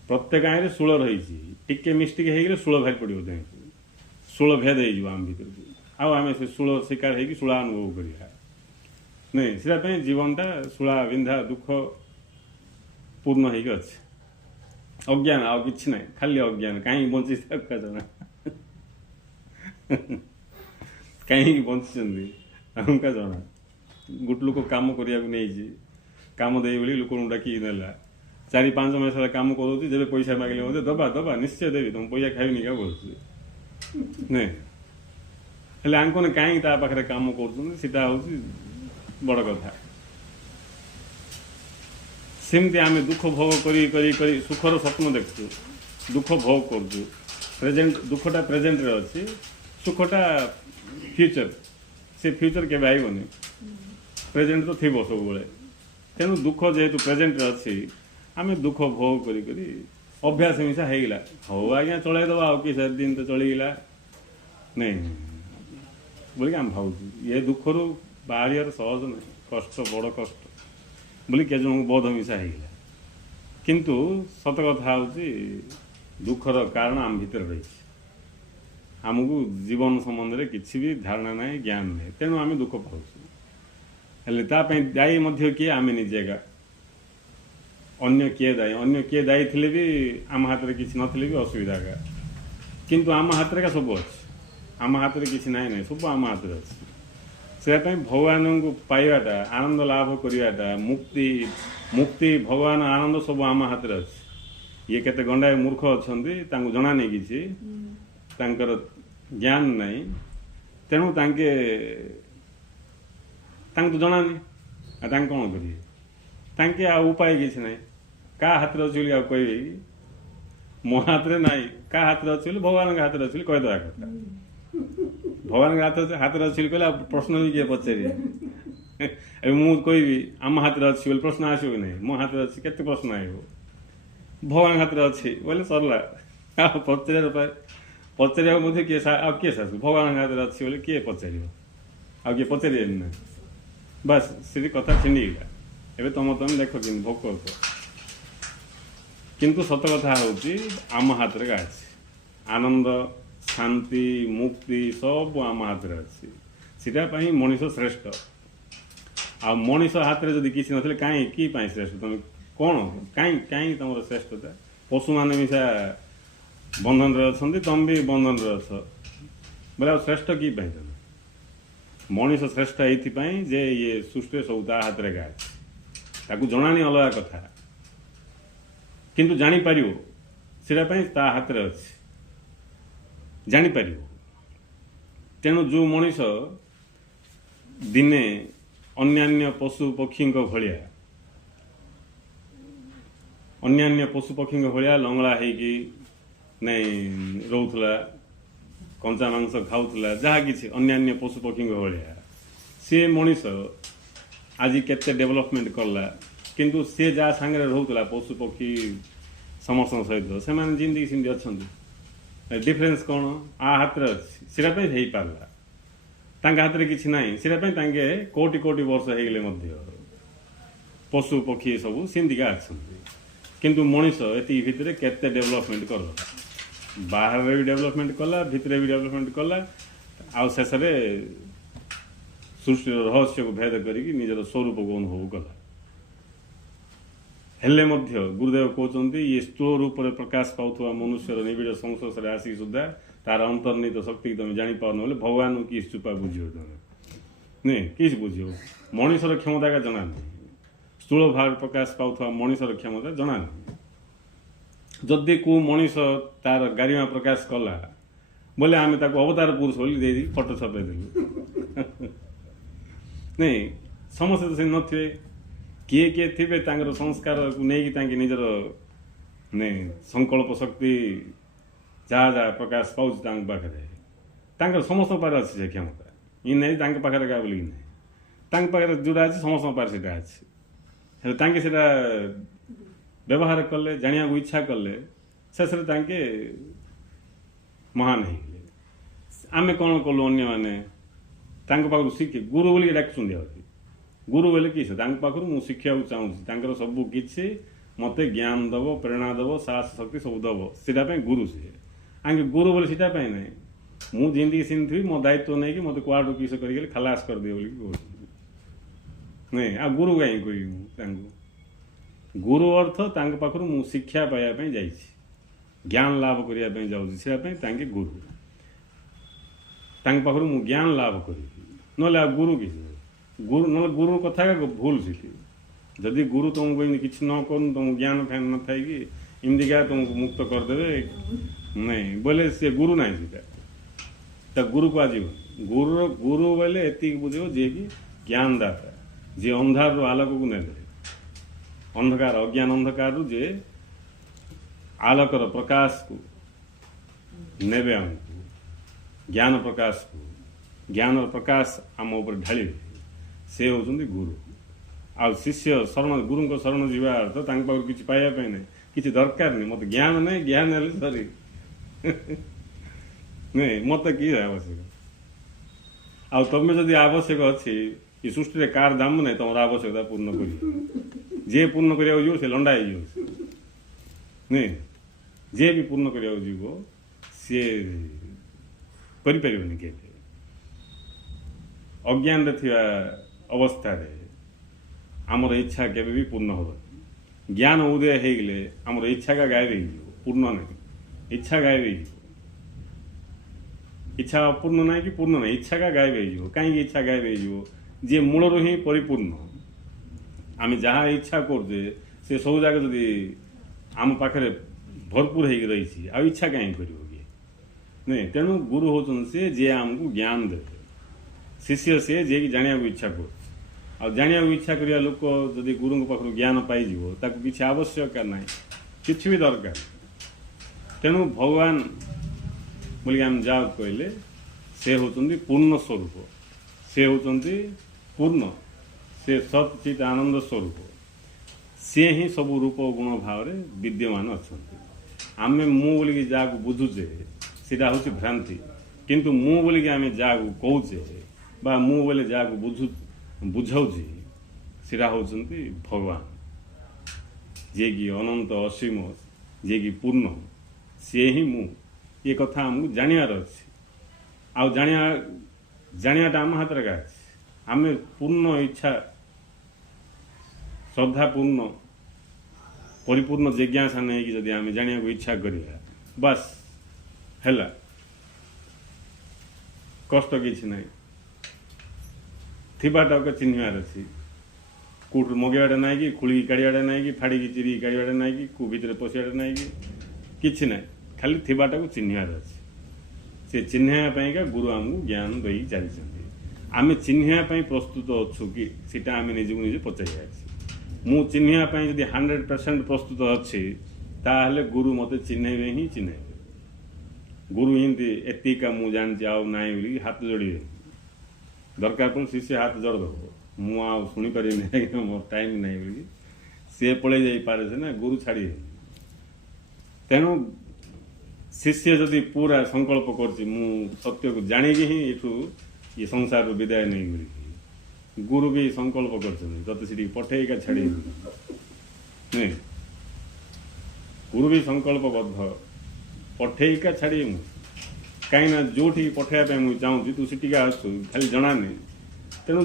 प्रत्येक आईरे शूल रही टिके मिस्टेक हो शूल भाई पड़ो जाए शूल भेद हो आम भर आम से शूल शिकार हो शूला अनुभव करा नहीं से जीवनटा शूला विंधा दुख पूर्ण हो अच्छे अज्ञान आ कि ना खाली अज्ञान कहीं बंची जना कहीं बंची हमका जना गोटे लोक कम करने नहीं कम दे लोक डाकी नेला 4-5 मास कम करोगी जब पैसा मांगे दबा दबा निश्चय देवी तुम पैसा खाइबनी क्या बोल नहीं हेल्ले आंकने कहीं पाखे कम कर बड़ कथा। सेमती आम दुख भोग करी सुखर स्वप्न देखु दुख भोग करूँ प्रेजेंट दुखटा प्रेजेंट रे अच्छी सुखटा फ्यूचर से फ्यूचर के आईबनी प्रेजेंट तो थी सब बेले। तेणु दुख जेहेतु प्रेजेंट रे अच्छी आम दुख भोग करी अभ्यास मिशा होगा हौ आज्ञा चलईदबा आ कि दिन तो चलीगला नहीं बोल आम भाव ये दुख रू बाहर सहज नहीं कष्ट बड़ कष्ट बोली के जन बोध मिशा होगा किंतु सत कथा हूँ दुखर कारण आम भीतर रही आमको जीवन संबंध में किसी भी धारणा ना ज्ञान ना तेणु आम दुख पाऊँ दायी किए आम निजेगा अन्य किए दायी थे भी आम हाथ में किसी नथिले भी असुविधा का किंतु आम हाथ में सब अच्छे आम हाथ में किसी ना सब आम हाथ में अच्छे से भगवान को पाइबाटा आनंद लाभ करवाटा मुक्ति मुक्ति भगवान आनंद सब आम हाथ में अच्छे ये केते गंडाए मूर्ख अच्छा जना नहीं किसी ज्ञान नहीं तेणु तो जना नहीं कौन करेंगे ତାଙ୍କେ ଆଉ ଉପାୟ କିଛି ନାହିଁ। କାହା ହାତରେ ଅଛି ବୋଲି ଆଉ କହିବେ କି? ମୋ ହାତରେ ନାହିଁ, କାହା ହାତରେ ଅଛି ବୋଲି ଭଗବାନଙ୍କ ହାତରେ ଅଛି ବୋଲି କହିଦେବା କଥା। ଭଗବାନଙ୍କ ହାତରେ ଅଛି ବୋଲି କହିଲେ ଆଉ ପ୍ରଶ୍ନ ବି କିଏ ପଚାରିବେ? ଏବେ ମୁଁ କହିବି ଆମ ହାତରେ ଅଛି ବୋଲି ପ୍ରଶ୍ନ ଆସିବ କି ନାହିଁ? ମୋ ହାତରେ ଅଛି କେତେ ପ୍ରଶ୍ନ ଆସିବ? ଭଗବାନଙ୍କ ହାତରେ ଅଛି ବୋଇଲେ ସରିଲା। ଆଉ ପଚାରିବାକୁ ମଧ୍ୟ କିଏ ଆଉ କିଏ ଶାଶୁ? ଭଗବାନଙ୍କ ହାତରେ ଅଛି ବୋଲି କିଏ ପଚାରିବ? ଆଉ କିଏ ପଚାରିବେନି ନା? ବାସ୍ ସେଠି କଥା ଛିଣ୍ଡିଗଲା। ଏବେ ତମେ ଦେଖ କେମିତି ଭୋଗ କରୁଛ। କିନ୍ତୁ ସତ କଥା ହେଉଛି ଆମ ହାତରେ ଅଛି। ଆନନ୍ଦ, ଶାନ୍ତି, ମୁକ୍ତି ସବୁ ଆମ ହାତରେ ଅଛି। ସେଟା ପାଇଁ ମଣିଷ ଶ୍ରେଷ୍ଠ। ଆଉ ମଣିଷ ହାତରେ ଯଦି କିଛି ନଥିଲେ କାହିଁ କି ପାଇଁ ଶ୍ରେଷ୍ଠ? ତମେ କ'ଣ କାହିଁ ତମର ଶ୍ରେଷ୍ଠତା? ପଶୁମାନେ ମିଶା ବନ୍ଧନରେ ଅଛନ୍ତି, ତମେ ବି ବନ୍ଧନରେ ଅଛ ବୋଲେ ଆଉ ଶ୍ରେଷ୍ଠ କି ପାଇଁ ତମେ? ମଣିଷ ଶ୍ରେଷ୍ଠ ଏଇଥିପାଇଁ ଯେ ଇଏ ସୃଷ୍ଟିରେ ସବୁ ତା ହାତରେ ଏକା ଅଛି। ତାକୁ ଜଣାନି ଅଲଗା କଥା, କିନ୍ତୁ ଜାଣିପାରିବ ସେଟା ପାଇଁ ତା ହାତରେ ଅଛି, ଜାଣିପାରିବ। ତେଣୁ ଯେଉଁ ମଣିଷ ଦିନେ ଅନ୍ୟାନ୍ୟ ପଶୁ ପକ୍ଷୀଙ୍କ ଭଳିଆ ଲଙ୍ଗଳା ହେଇକି ନାଇଁ ରହୁଥିଲା, କଞ୍ଚା ମାଂସ ଖାଉଥିଲା, ଯାହା କିଛି ଅନ୍ୟାନ୍ୟ ପଶୁ ପକ୍ଷୀଙ୍କ ଭଳିଆ, ସେ ମଣିଷ ଆଜି କେତେ ଡେଭଲପମେଣ୍ଟ କଲା। କିନ୍ତୁ ସେ ଯାହା ସାଙ୍ଗରେ ରହୁଥିଲା ପଶୁ ପକ୍ଷୀ ସମସ୍ତଙ୍କ ସହିତ, ସେମାନେ ଯେମିତି ସେମିତି ଅଛନ୍ତି। ଡିଫରେନ୍ସ କ'ଣ? ଆ ହାତରେ ଅଛି, ସେଟା ପାଇଁ ହେଇପାରିଲା। ତାଙ୍କ ହାତରେ କିଛି ନାହିଁ, ସେଟା ପାଇଁ ତାଙ୍କେ କୋଟି କୋଟି ବର୍ଷ ହେଇଗଲେ ମଧ୍ୟ ପଶୁ ପକ୍ଷୀ ସବୁ ସେମିତିକା ଅଛନ୍ତି। କିନ୍ତୁ ମଣିଷ ଏତିକି ଭିତରେ କେତେ ଡେଭଲପମେଣ୍ଟ କଲା, ବାହାରେ ବି ଡେଭଲପମେଣ୍ଟ କଲା, ଭିତରେ ବି ଡେଭଲପମେଣ୍ଟ କଲା, ଆଉ ଶେଷରେ ସୃଷ୍ଟିର ରହସ୍ୟକୁ ଭେଦ କରିକି ନିଜର ସ୍ୱରୂପକୁ ଅନୁଭବ କଲା। ହେଲେ ମଧ୍ୟ ଗୁରୁଦେବ କହୁଛନ୍ତି ଇଏ ସ୍ଥୂଳ ରୂପରେ ପ୍ରକାଶ ପାଉଥିବା ମନୁଷ୍ୟର ନିବିଡ଼ ସଂସ୍ପର୍ଶରେ ଆସିକି ସୁଦ୍ଧା ତାର ଅନ୍ତର୍ନିହିତ ଶକ୍ତିକି ତମେ ଜାଣିପାରୁନ ବୋଲେ ଭଗବାନଙ୍କୁ କିସ୍ ଚୁପା ବୁଝିବ ତମେ? ନାଇଁ କିସ୍ ବୁଝିବ? ମଣିଷର କ୍ଷମତା ଏକା ଜଣା ନାହିଁ। ସ୍ଥୂଳ ଭାବରେ ପ୍ରକାଶ ପାଉଥିବା ମଣିଷର କ୍ଷମତା ଜଣା ନାହିଁ। ଯଦି କେଉଁ ମଣିଷ ତାର ଗାରିମା ପ୍ରକାଶ କଲା ବୋଲେ ଆମେ ତାକୁ ଅବତାର ପୁରୁଷ ବୋଲି ଦେଇଦେଇ ଫଟୋ ଛପେଇଦେଲୁ। ନାଇଁ, ସମସ୍ତେ ତ ସେ ନଥିବେ। କିଏ କିଏ ଥିବେ ତାଙ୍କର ସଂସ୍କାରକୁ ନେଇକି ତାଙ୍କେ ନିଜର ସଂକଳ୍ପ ଶକ୍ତି ଯାହା ଯାହା ପ୍ରକାଶ ପାଉଛି ତାଙ୍କ ପାଖରେ, ତାଙ୍କର ସମସ୍ତଙ୍କ ପାଖରେ ଅଛି ସେ କ୍ଷମତା। ଇ ନାହିଁ ତାଙ୍କ ପାଖରେ ଏକା ବୋଲିକି ନାହିଁ, ତାଙ୍କ ପାଖରେ ଯେଉଁଟା ଅଛି ସମସ୍ତଙ୍କ ପାଖରେ ସେଇଟା ଅଛି। ହେଲେ ତାଙ୍କେ ସେଇଟା ବ୍ୟବହାର କଲେ, ଜାଣିବାକୁ ଇଚ୍ଛା କଲେ, ଶେଷରେ ତାଙ୍କେ ମହାନ ହେଇଗଲେ। ଆମେ କ'ଣ କଲୁ? ଅନ୍ୟମାନେ ତାଙ୍କ ପାଖରୁ ଶିଖି ଗୁରୁ ବୋଲିକି ଡାକୁଛନ୍ତି। ଆହୁରି ଗୁରୁ ବୋଲେ କି? ତାଙ୍କ ପାଖରୁ ମୁଁ ଶିଖିବାକୁ ଚାହୁଁଛି, ତାଙ୍କର ସବୁ କିଛି ମୋତେ ଜ୍ଞାନ ଦେବ, ପ୍ରେରଣା ଦେବ, ସାହସ ଶକ୍ତି ସବୁ ଦେବ, ସେଇଟା ପାଇଁ ଗୁରୁ ସିଏ। ଆଙ୍କେ ଗୁରୁ ବୋଲି ସେଇଟା ପାଇଁ ନାହିଁ, ମୁଁ ଯେମିତିକି ସେମିତି ଥିବି, ମୋ ଦାୟିତ୍ୱ ନେଇକି ମୋତେ କୁଆଡ଼ୁ କିସ କରିକି ଖାଲାସ କରିଦିଅ ବୋଲିକି କହୁଛନ୍ତି। ନାଇଁ, ଆଉ ଗୁରୁ କାହିଁକି କହିବି ମୁଁ ତାଙ୍କୁ? ଗୁରୁ ଅର୍ଥ ତାଙ୍କ ପାଖରୁ ମୁଁ ଶିକ୍ଷା ପାଇବା ପାଇଁ ଯାଇଛି, ଜ୍ଞାନ ଲାଭ କରିବା ପାଇଁ ଯାଉଛି, ସେଇଟା ପାଇଁ ତାଙ୍କେ ଗୁରୁ। ତାଙ୍କ ପାଖରୁ ମୁଁ ଜ୍ଞାନ ଲାଭ କରିବି, ନହେଲେ ଆଉ ଗୁରୁ କିଛି ନାହିଁ। ଗୁରୁ ନହେଲେ ଗୁରୁ କଥା ଭୁଲ ଶିଖି। ଯଦି ଗୁରୁ ତୁମକୁ ଏମିତି କିଛି ନ କରୁନ, ତୁମକୁ ଜ୍ଞାନ ଫ୍ୟାନ ନଥାଇକି ଏମିତିକା ତୁମକୁ ମୁକ୍ତ କରିଦେବେ ନାଇଁ ବୋଇଲେ ସେ ଗୁରୁ ନାହିଁ। ସେଇଟା ତା ଗୁରୁ କୁହାଯିବ। ଗୁରୁ ବୋଇଲେ ଏତିକି ବୁଝିବ ଯିଏକି ଜ୍ଞାନଦାତା, ଯିଏ ଅନ୍ଧାରରୁ ଆଲୋକକୁ ନେବେ, ଅଜ୍ଞାନ ଅନ୍ଧକାରରୁ ଯେ ଆଲୋକର ପ୍ରକାଶକୁ ନେବେ, ଆମକୁ ଜ୍ଞାନ ପ୍ରକାଶକୁ, ଜ୍ଞାନର ପ୍ରକାଶ ଆମ ଉପରେ ଢାଳିବେ, ସେ ହେଉଛନ୍ତି ଗୁରୁ। ଆଉ ଶିଷ୍ୟ ଗୁରୁଙ୍କ ଶରଣ ଯିବା ଅର୍ଥ ତାଙ୍କ ପାଖରୁ କିଛି ପାଇବା ପାଇଁ ନାହିଁ, କିଛି ଦରକାର ନାହିଁ। ମୋତେ ଜ୍ଞାନ ନାହିଁ, ଜ୍ଞାନ ହେଲେ ସରି ନାଇଁ, ମୋତେ କି ଆବଶ୍ୟକ? ଆଉ ତମେ ଯଦି ଆବଶ୍ୟକ ଅଛି, ଏ ସୃଷ୍ଟିରେ କାହାର ଦାମ ନାହିଁ ତମର ଆବଶ୍ୟକତା ପୂର୍ଣ୍ଣ କରିବ। ଯିଏ ପୂର୍ଣ୍ଣ କରିବାକୁ ଯିବ ସେ ଲଣ୍ଡା ହେଇଯିବ। ନାଇଁ, ଯିଏ ବି ପୂର୍ଣ୍ଣ କରିବାକୁ ଯିବ ସିଏ କରିପାରିବନି କେବେ। ଅଜ୍ଞାନରେ ଥିବା ଅବସ୍ଥାରେ ଆମର ଇଚ୍ଛା କେବେ ବି ପୂର୍ଣ୍ଣ ହେବନି। ଜ୍ଞାନ ଉଦୟ ହେଇଗଲେ ଆମର ଇଚ୍ଛାଟା ଗାୟବ ହେଇଯିବ, ପୂର୍ଣ୍ଣ ନାହିଁ। ଇଚ୍ଛା ଗାୟବ ହେଇଯିବ। ଇଚ୍ଛା ଅପୂର୍ଣ୍ଣ ନାହିଁ କି ପୂର୍ଣ୍ଣ ନାହିଁ, ଇଚ୍ଛାଟା ଗାୟବ ହେଇଯିବ। କାହିଁକି ଇଚ୍ଛା ଗାୟବ ହେଇଯିବ? ଯିଏ ମୂଳରୁ ହିଁ ପରିପୂର୍ଣ୍ଣ, ଆମେ ଯାହା ଇଚ୍ଛା କରୁଛେ ସେ ସବୁ ଯାକ ଯଦି ଆମ ପାଖରେ ଭରପୁର ହେଇକି ରହିଛି, ଆଉ ଇଚ୍ଛା କାହିଁକି କରିବ କି? ନାଇଁ, ତେଣୁ ଗୁରୁ ହେଉଛନ୍ତି ସିଏ ଯିଏ ଆମକୁ ଜ୍ଞାନ ଦେବେ, ଶିଷ୍ୟ ସିଏ ଯିଏକି ଜାଣିବାକୁ ଇଚ୍ଛା କରୁଛି। ଆଉ ଜାଣିବାକୁ ଇଚ୍ଛା କରିବା ଲୋକ ଯଦି ଗୁରୁଙ୍କ ପାଖରୁ ଜ୍ଞାନ ପାଇଯିବ ତାକୁ କିଛି ଆବଶ୍ୟକ ନାହିଁ, କିଛି ବି ଦରକାର। ତେଣୁ ଭଗବାନ ବୋଲି ଆମେ ଯାହାକୁ କହିଲେ ସେ ହେଉଛନ୍ତି ପୂର୍ଣ୍ଣ ସ୍ୱରୂପ, ସେ ହେଉଛନ୍ତି ପୂର୍ଣ୍ଣ, ସେ ସତ୍ ଚିତ୍ ଆନନ୍ଦ ସ୍ୱରୂପ, ସିଏ ହିଁ ସବୁ ରୂପ ଗୁଣ ଭାବରେ ବିଦ୍ୟମାନ ଅଛନ୍ତି। ଆମେ ମୁଁ ବୋଲିକି ଯାହାକୁ ବୁଝୁଛେ ସେଇଟା ହେଉଛି ଭ୍ରାନ୍ତି, କିନ୍ତୁ ମୁଁ ବୋଲିକି ଆମେ ଯାହାକୁ କହୁଛେ ବା ମୁଁ ବୋଲି ଯାହାକୁ ବୁଝାଉଛି ସେଇଟା ହେଉଛନ୍ତି ଭଗବାନ, ଯିଏକି ଅନନ୍ତ ଅସୀମ, ଯିଏକି ପୂର୍ଣ୍ଣ, ସିଏ ହିଁ ମୁଁ। ଏ କଥା ଆମକୁ ଜାଣିବାର ଅଛି। ଆଉ ଜାଣିବାଟା ଆମ ହାତରେ ଏକା ଅଛି। ଆମେ ପୂର୍ଣ୍ଣ ଇଚ୍ଛା, ଶ୍ରଦ୍ଧାପୂର୍ଣ୍ଣ, ପରିପୂର୍ଣ୍ଣ ଜିଜ୍ଞାସା ନେଇକି ଯଦି ଆମେ ଜାଣିବାକୁ ଇଚ୍ଛା କରିବା, ବାସ୍ ହେଲା, କଷ୍ଟ କିଛି ନାହିଁ। ଥିବାଟାକୁ ଚିହ୍ନିବାର ଅଛି, କେଉଁଠୁ ମଗେଇବାଟା ନାହିଁ କି, ଖୋଳିକି କାଢ଼ିବାଟା ନାହିଁ କି, ଫାଡ଼ିକି ଚିରିକି କାଢ଼ିବାଟା ନାହିଁ କି, କେଉଁ ଭିତରେ ପଶିବାଟା ନାହିଁ କି, କିଛି ନାହିଁ, ଖାଲି ଥିବାଟାକୁ ଚିହ୍ନିବାର ଅଛି। ସେ ଚିହ୍ନିବା ପାଇଁକା ଗୁରୁ ଆମକୁ ଜ୍ଞାନ ଦେଇକି ଚାଲିଛନ୍ତି। ଆମେ ଚିହ୍ନିବା ପାଇଁ ପ୍ରସ୍ତୁତ ଅଛୁ କି ସେଇଟା ଆମେ ନିଜକୁ ନିଜେ ପଚାରିବା ଅଛି। ମୁଁ ଚିହ୍ନିବା ପାଇଁ ଯଦି 100% ପ୍ରସ୍ତୁତ ଅଛି ତାହେଲେ ଗୁରୁ ମୋତେ ଚିହ୍ନେଇବେ ହିଁ ଚିହ୍ନେଇବେ। ଗୁରୁ ଏମିତି ଏତିକା ମୁଁ ଜାଣିଛି ଆଉ ନାହିଁ ବୋଲି ହାତ ଯୋଡ଼ିବେ, ଦରକାର ପଡ଼ିଲେ ଶିଷ୍ୟ ହାତ ଯୋଡ଼ ଦେବ, ମୁଁ ଆଉ ଶୁଣିପାରିବିନି ଆଜ୍ଞା ମୋର ଟାଇମ୍ ନାହିଁ ବୋଲି ସିଏ ପଳେଇ ଯାଇପାରେ ସିନା, ଗୁରୁ ଛାଡ଼ିବେ। ତେଣୁ ଶିଷ୍ୟ ଯଦି ପୁରା ସଂକଳ୍ପ କରୁଛି ମୁଁ ସତ୍ୟକୁ ଜାଣିକି ହିଁ ଏଠୁ ଏ ସଂସାରରୁ ବିଦାୟ ନେଇ ବୋଲିକି, ଗୁରୁ ବି ସଂକଳ୍ପ କରିଛନ୍ତି ତତେ ସେଠିକି ପଠେଇକା ଛାଡ଼ିବି ନୁହେଁ, ଗୁରୁ ବି ସଂକଳ୍ପବଦ୍ଧ ପଠେଇକା ଛାଡ଼ିବି ମୁଁ, କାହିଁକିନା ଯେଉଁଠିକି ପଠେଇବା ପାଇଁ ମୁଁ ଚାହୁଁଛି ତୁ ସେଠିକା ଆସୁ, ଖାଲି ଜଣାନି। ତେଣୁ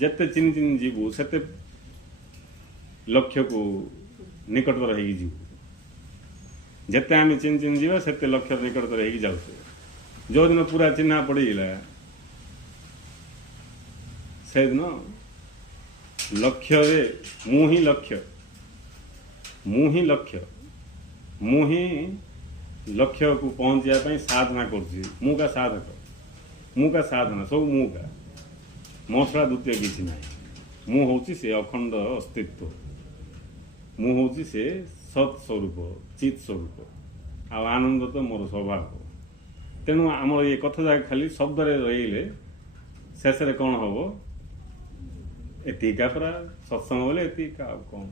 ଯେତେ ଚିହ୍ନି ଚିହ୍ନି ଯିବୁ ସେତେ ଲକ୍ଷ୍ୟକୁ ନିକଟତର ହେଇକି ଯିବୁ, ଯେତେ ଆମେ ଚିହ୍ନି ଚିହ୍ନି ଯିବା ସେତେ ଲକ୍ଷ୍ୟର ନିକଟତର ହେଇକି ଯାଉଛୁ। ଯେଉଁଦିନ ପୁରା ଚିହ୍ନା ପଡ଼ିଗଲା ସେଦିନ ଲକ୍ଷ୍ୟରେ ମୁଁ ହିଁ ଲକ୍ଷ୍ୟ, ମୁଁ ହିଁ ଲକ୍ଷ୍ୟ, ମୁଁ ହିଁ ଲକ୍ଷ୍ୟକୁ ପହଞ୍ଚିବା ପାଇଁ ସାଧନା କରୁଛି। ମୁଁ କା ସାଧକ, ମୁଁ କା ସାଧନା, ସବୁ ମୁଁ କା, ମୋ ଛଡ଼ା ଦ୍ୱିତୀୟ କିଛି ନାହିଁ। ମୁଁ ହେଉଛି ସେ ଅଖଣ୍ଡ ଅସ୍ତିତ୍ୱ, ମୁଁ ହେଉଛି ସେ ସତ୍ ସ୍ୱରୂପ, ଚିତ୍ ସ୍ୱରୂପ, ଆଉ ଆନନ୍ଦ ତ ମୋର ସ୍ୱଭାବ। ତେଣୁ ଆମର ଏ କଥା ଯାକ ଖାଲି ଶବ୍ଦରେ ରହିଲେ ଶେଷରେ କ'ଣ ହେବ, ଏତିକା ପରା ସତ୍ସଙ୍ଗ ବୋଲେ ଏତିକା, ଆଉ କ'ଣ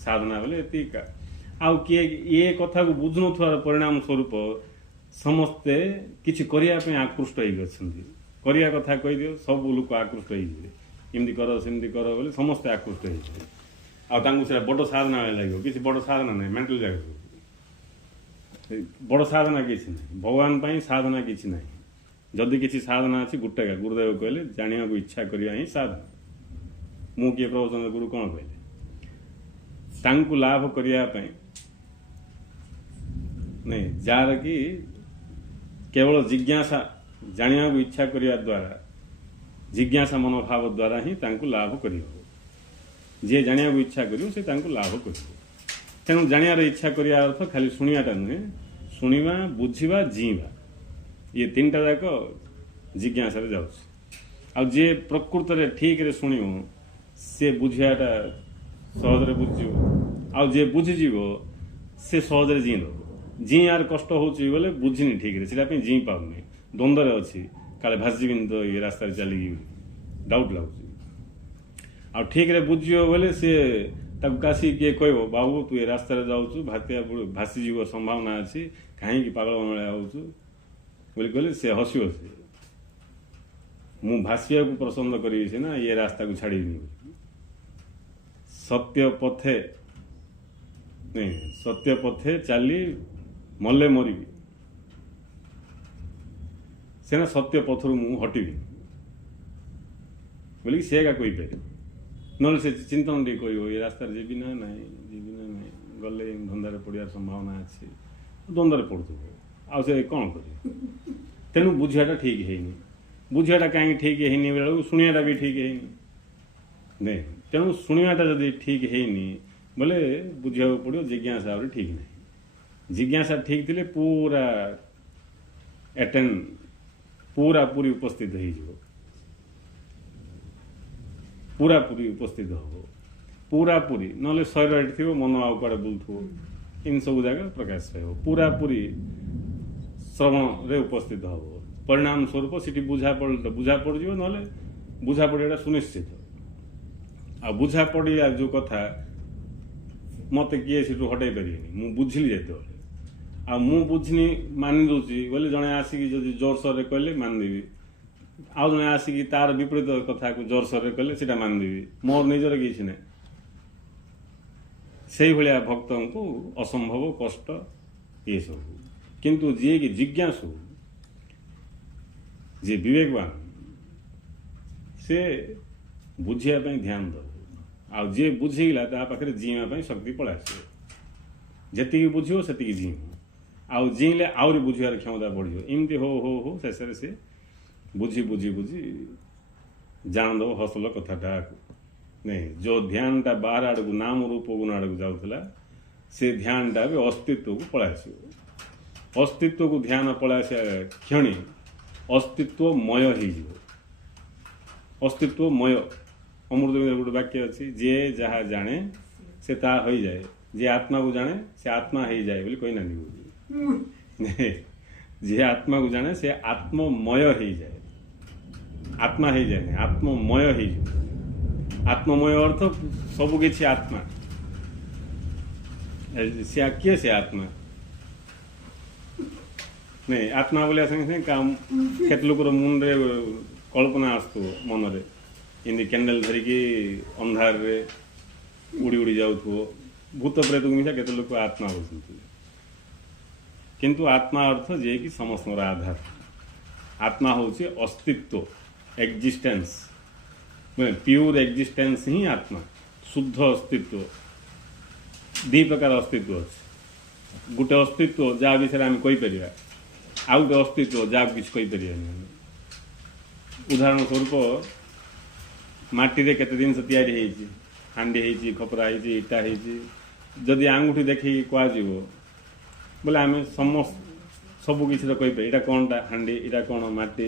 ସାଧନା ବୋଲେ ଏତିକା। ଆଉ କିଏ ଏ କଥାକୁ ବୁଝୁନଥିବାର ପରିଣାମ ସ୍ୱରୂପ ସମସ୍ତେ କିଛି କରିବା ପାଇଁ ଆକୃଷ୍ଟ ହେଇକି ଅଛନ୍ତି। କରିବା କଥା କହିଦିଅ ସବୁ ଲୋକ ଆକୃଷ୍ଟ ହେଇଯିବେ, ଏମିତି କର ସେମିତି କର ବୋଲି ସମସ୍ତେ ଆକୃଷ୍ଟ ହେଇଯିବେ। ଆଉ ତାଙ୍କୁ ସେଇଟା ବଡ଼ ସାଧନା ଭଳି ଲାଗିବ, କିଛି ବଡ଼ ସାଧନା ନାହିଁ, ମେଣ୍ଟାଲ ଜାଗାକୁ ବଡ଼ ସାଧନା କିଛି ନାହିଁ। ଭଗବାନ ପାଇଁ ସାଧନା କିଛି ନାହିଁ। ଯଦି କିଛି ସାଧନା ଅଛି ଗୋଟେ ଗୁରୁଦେବ କହିଲେ ଜାଣିବାକୁ ଇଚ୍ଛା କରିବା ହିଁ ସାଧନା। ମୁଁ କିଏ ପ୍ରବଚନ ଗୁରୁ କ'ଣ କହିଲେ, ତାଙ୍କୁ ଲାଭ କରିବା ପାଇଁ ନାଇଁ, ଯାହାର କି କେବଳ ଜିଜ୍ଞାସା, ଜାଣିବାକୁ ଇଚ୍ଛା କରିବା ଦ୍ୱାରା, ଜିଜ୍ଞାସା ମନୋଭାବ ଦ୍ୱାରା ହିଁ ତାଙ୍କୁ ଲାଭ କରିବ। ଯିଏ ଜାଣିବାକୁ ଇଚ୍ଛା କରିବ ସେ ତାଙ୍କୁ ଲାଭ କରିବ। ତେଣୁ ଜାଣିବାର ଇଚ୍ଛା କରିବା ଅର୍ଥ ଖାଲି ଶୁଣିବାଟା ନୁହେଁ, ଶୁଣିବା, ବୁଝିବା, ଜିଇଁବା, ଇଏ ତିନିଟା ଯାକ ଜିଜ୍ଞାସାରେ ଯାଉଛି। ଆଉ ଯିଏ ପ୍ରକୃତରେ ଠିକ୍ରେ ଶୁଣିବ ସେ ବୁଝିବାଟା ସହଜରେ ବୁଝିଯିବ, ଆଉ ଯିଏ ବୁଝିଯିବ ସେ ସହଜରେ ଜିଇଁଦେବ। ଜିଇଁବାର କଷ୍ଟ ହେଉଛି ବୋଲେ ବୁଝିନି ଠିକ୍ରେ, ସେଇଟା ପାଇଁ ଜିଇଁ ପାରୁନି, ଦ୍ୱନ୍ଦ୍ୱରେ ଅଛି, କାଳେ ଭାସିଯିବିନି ତ ଏ ରାସ୍ତାରେ ଚାଲିକି ଡାଉଟ୍ ଲାଗୁଛି। ଆଉ ଠିକ୍ରେ ବୁଝିବ ବୋଲେ ସିଏ ତାକୁ କାଶି କିଏ କହିବ ବାବୁ ତୁ ଏ ରାସ୍ତାରେ ଯାଉଛୁ, ଭାସିଯିବ ସମ୍ଭାବନା ଅଛି, କାହିଁକି ପାଗଳ ଭଳିଆ ହେଉଛୁ ବୋଲି କହିଲେ ସେ ହସିବ। ସେ ମୁଁ ଭାସିବାକୁ ପସନ୍ଦ କରିବି ସିନା, ଏ ରାସ୍ତାକୁ ଛାଡ଼ିବିନି। ସତ୍ୟ ପଥେ ଚାଲି ମଲେ ମରିବି, ସିନା ସତ୍ୟ ପଥରୁ ମୁଁ ହଟିବି ବୋଲିକି ସେ ଏକା କହିପାରିବ। ନହେଲେ ସେ ଚିନ୍ତନ ଟିକେ କରିବ ଏ ରାସ୍ତାରେ ଯିବି ନା ନାହିଁ, ଗଲେ ଧନ୍ଦାରେ ପଡ଼ିବାର ସମ୍ଭାବନା ଅଛି, ଦ୍ୱନ୍ଦ୍ୱରେ ପଡ଼ୁଥିବ, ଆଉ ସେ କ'ଣ କରିବ। ତେଣୁ ବୁଝିବାଟା ଠିକ୍ ହେଇନି। ବୁଝିବାଟା କାହିଁକି ଠିକ୍ ହେଇନି ବେଳକୁ ଶୁଣିବାଟା ବି ଠିକ୍ ହେଇନି ନାଇଁ। ତେଣୁ ଶୁଣିବାଟା ଯଦି ଠିକ୍ ହେଇନି ବୋଲେ ବୁଝିବାକୁ ପଡ଼ିବ ଜିଜ୍ଞାସା ଆହୁରି ଠିକ୍ ନାହିଁ। ଜିଜ୍ଞାସା ଠିକ୍ ଥିଲେ ପୁରା ପୁରାପୁରି ଉପସ୍ଥିତ ହେଇଯିବ। पूरापूरी उपस्थित हम पूरापूरी ना शरीर एटी थी मन आउ कड़े बुलू इन सब जगह प्रकाश रहा पूरापूरी श्रवण रे उपस्थित हम परिणाम स्वरूप सीटी बुझा पड़ ना बुझा पड़ा सुनिश्चित आ बुझा पड़ा जो कथा मत किए से हटई पारे मु बुझिली जो आ मु बुझनी मानि दूसरी बोले जड़े आसिक जब जोरसोर कहले मानदेवी आउ जड़े आसिक तार विपरीत कथा को जोरसोर कहले से मानदेवी मोर निजर किसी ना से भाया भक्त को असंभव कष्ट ये सब किंतु जी कि जिज्ञासु जी विवेकवान से बुझापी ध्यान दब आ जी बुझीगला पाखे जीवाई शक्ति पड़ा जी बुझे से जी आउ जीले आहरी बुझार क्षमता बढ़ एमती हो शेष से बुझी बुझी बुझी जानदेव हसल कथाटा नहीं जो ध्यानटा बाहर आड़ को नाम रूप गुण आड़ को जाऊला से ध्यानटा भी अस्तित्व को पड़ा अस्तित्व को ध्यान पड़ा क्षणी अस्तित्वमय हो अस्तित्वमय अमृत गोटे वाक्य अच्छी जे जहाँ जाने से ता हो जाए जे आत्मा को जाने से आत्मा हो जाए बोली कही ना जे आत्मा को जाने से आत्ममय हो जाए आत्मा हो जाए आत्ममय हो जाए आत्ममय अर्थ सबु किछि आत्मा से किए से आत्मा नहीं आत्मा बोलिया संगे संगे काम केत लोकर मुंडे कल्पना आसतु मनरे इन्दी कैंडल धरिकी अंधार रे उड़ी उड़ी जाउथो भूत प्रेत को मिसा केत लोक आत्मा बोलछन्ति किंतु आत्मा अर्थ जे कि समस्त आधार आत्मा होछि अस्तित्व एक्जिस्टेंस प्योर एक्जिस्टेंस ही आत्मा शुद्ध अस्तित्व दी प्रकार अस्तित्व अच्छे गोटे अस्तित्व जहाँ विषय आम कहीपर आउ गोटे अस्तित्व जहाँ कि कहीपर उदाहरण स्वरूप माटी केते जिन या हांडी खपरा इटा जदि आंगुठी देखी कह बोले आम समस्त सबू किसी तो कहीपर यहाँ कौनटा हांडी यहाँ कौन माटी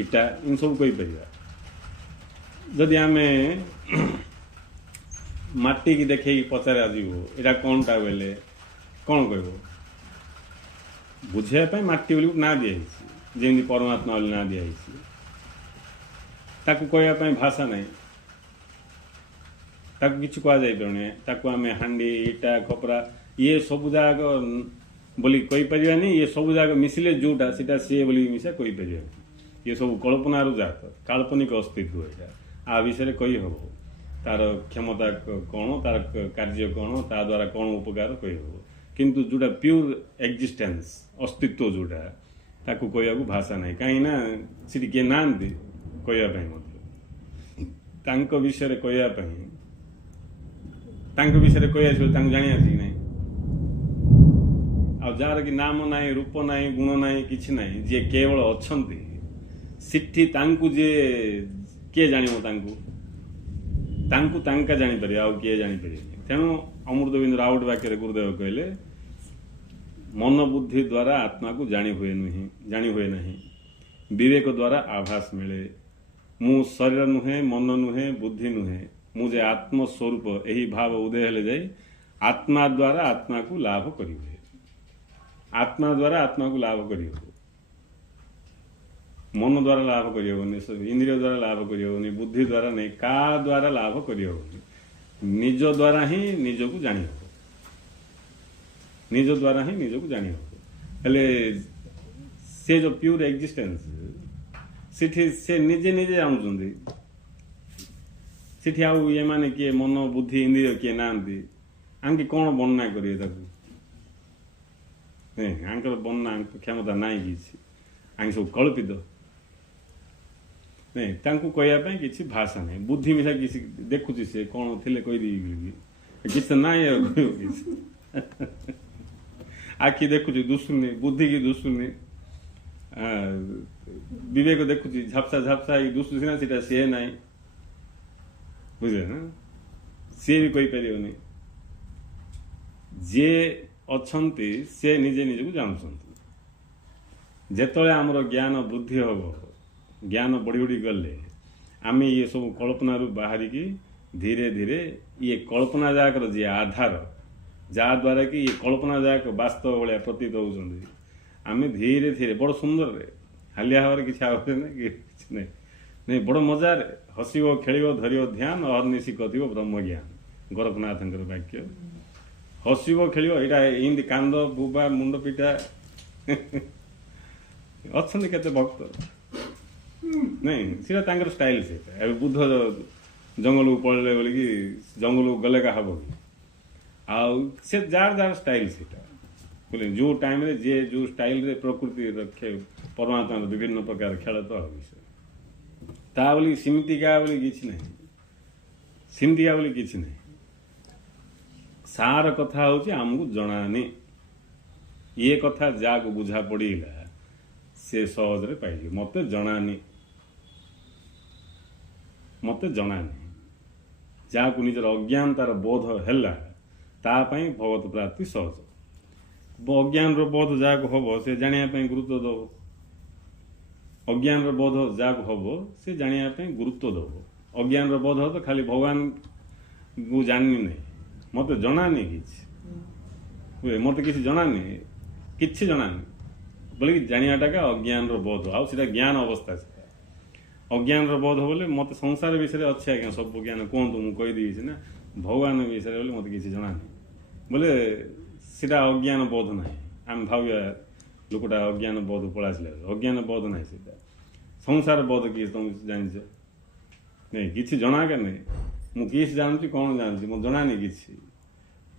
इटा इन सब कहीपर जदि आम माटी की देखे पचार आजो यहाँ कौनटा बेले कौन कह बुझापी माटी बोली ना दिखाई जमी परमात्मा बोली ना दिखाई कहवाई भाषा ना कि कह आम हांडी इटा खपरा ये सब जाक बोली कहीपर ये सब जाक मिसिले जोटा सीटा सी बोली मिसा कहीपर ये सब कल्पनार जात काल्पनिक अस्तित्व यहाँ आ विषय कही हम तार क्षमता कौन तार कार्य कौन ता द्वारा कौन उपकार कही हम किंतु जोटा प्योर एक्जिस्टेंस अस्तित्व जोटा ताकू कहवा भाषा ना कहीं सी किए ना कहवाई विषय कहवाई विषय कहवा जानी कि ना आ जार कि नाम ना रूप ना गुण ना कि ना जी केवल अच्छा सिठी जे किए जान जापर आउ किए जापर तेणु अमृतबिंदु आउट वाक्य गुरुदेव कहले मन बुद्धि द्वारा आत्मा को जानी हुए नहीं विवेक द्वारा आभास मिले मु शरीर नुहे मन नुहे बुद्धि नुहे मुझे आत्मस्वरूप यही भाव उदय हेले जाए आत्मा द्वारा आत्मा को लाभ करी आत्मा द्वारा आत्मा को लाभ करी मन द्वारा लाभ करहबनी इंद्रिय द्वारा लाभ करहबनी बुद्धि द्वारा नहीं का द्वारा लाभ करहबनी निज द्वारा ही निज को जानी हो निज द्वारा ही निज को जानी हो हेले से जो प्योर एक्जिस्टेंस सिठी से निजे निजे जानुचंदी सिठी आउ ये माने किए मन बुद्धि इंद्रिय किए नांती आंके कौन वर्णना करिए ताकू नहीं आंकर वर्णना क्षमता नाई किसी आंके सब कल्पित नहीं तांकू कहवाई किसी भाषा नहीं बुद्धि मिसा किसी देखुची से कौन थे कहीदी किसी ना आखि देखुची दुसुनी बुद्धि की दुसुनी विवेक देखुची झपसा झपसा दुसु सीना सीटा सी ना बुझे ना सी भी कहीपर जे अच्छे से निजे निज को जानते जेतले आमर ज्ञान बुद्धि हम ज्ञान बढ़ी बढ़ी गले आम ये सब कल्पना बाहरिकी धीरे धीरे ये कल्पना जाकर जी आधार जहाद्वारा कि ये कल्पना जाक वास्तव भाया प्रतीत होती आम धीरे धीरे बड़ सुंदर रे हालिया हबार किसी आवश्यक नहीं नहीं बड़ मजार हसब खेल धर ध्यान अहर्निशी कथिब ब्रह्म ज्ञान गोरखनाथ वाक्य हसब खेल यहाँ इमती कांद बुबा मुंड पिटा अच्छा केते भक्त नहीं सीटा स्टाइल से बुद्ध जंगल को पड़े बोल कि जंगल को गले का हम कि आउ से जार जार स्टाइल से बोले जो टाइम रे जे जो स्टाइल रे प्रकृति रखे परमात्मा विभिन्न प्रकार खेल तो विषय ता बोली सीमितिका बोली किसी नहीं सीमितिका बोली किसी नहीं सार कथा हूँ आमको जनानी ये कथा जाको बुझा पड़ा से सहज पाइल मत जनानी मत जनानी जहाँ निजर अज्ञानतार बोध है तापाई भगवत प्राप्ति सहज अज्ञान बोध जहाँ हम से जानापी गुरुत्व दब अज्ञान बोध जहाँ हम से जानापी गुरुत्व दब अज्ञान बोध तो खाली भगवान को जाननी नहीं मत जनानी कि मत किसी जनानी किसी जनानी बोले कि जानाटा का अज्ञान बोध आउ ज्ञान अवस्था से अज्ञान बोध बोले मत संसार विषय अच्छे आज्ञा सब ज्ञान कहतु मुझे ना भगवान विषय बोले मत किसी जनानी बोले सीटा अज्ञान बोध ना आम भाव्या लोकटा अज्ञान बोध पड़ास अज्ञान बोध ना सीटा संसार बोध किए तुम जान नहीं किसी जना के नहीं मुझे जानती कौन जानती मुझे जनानी किसी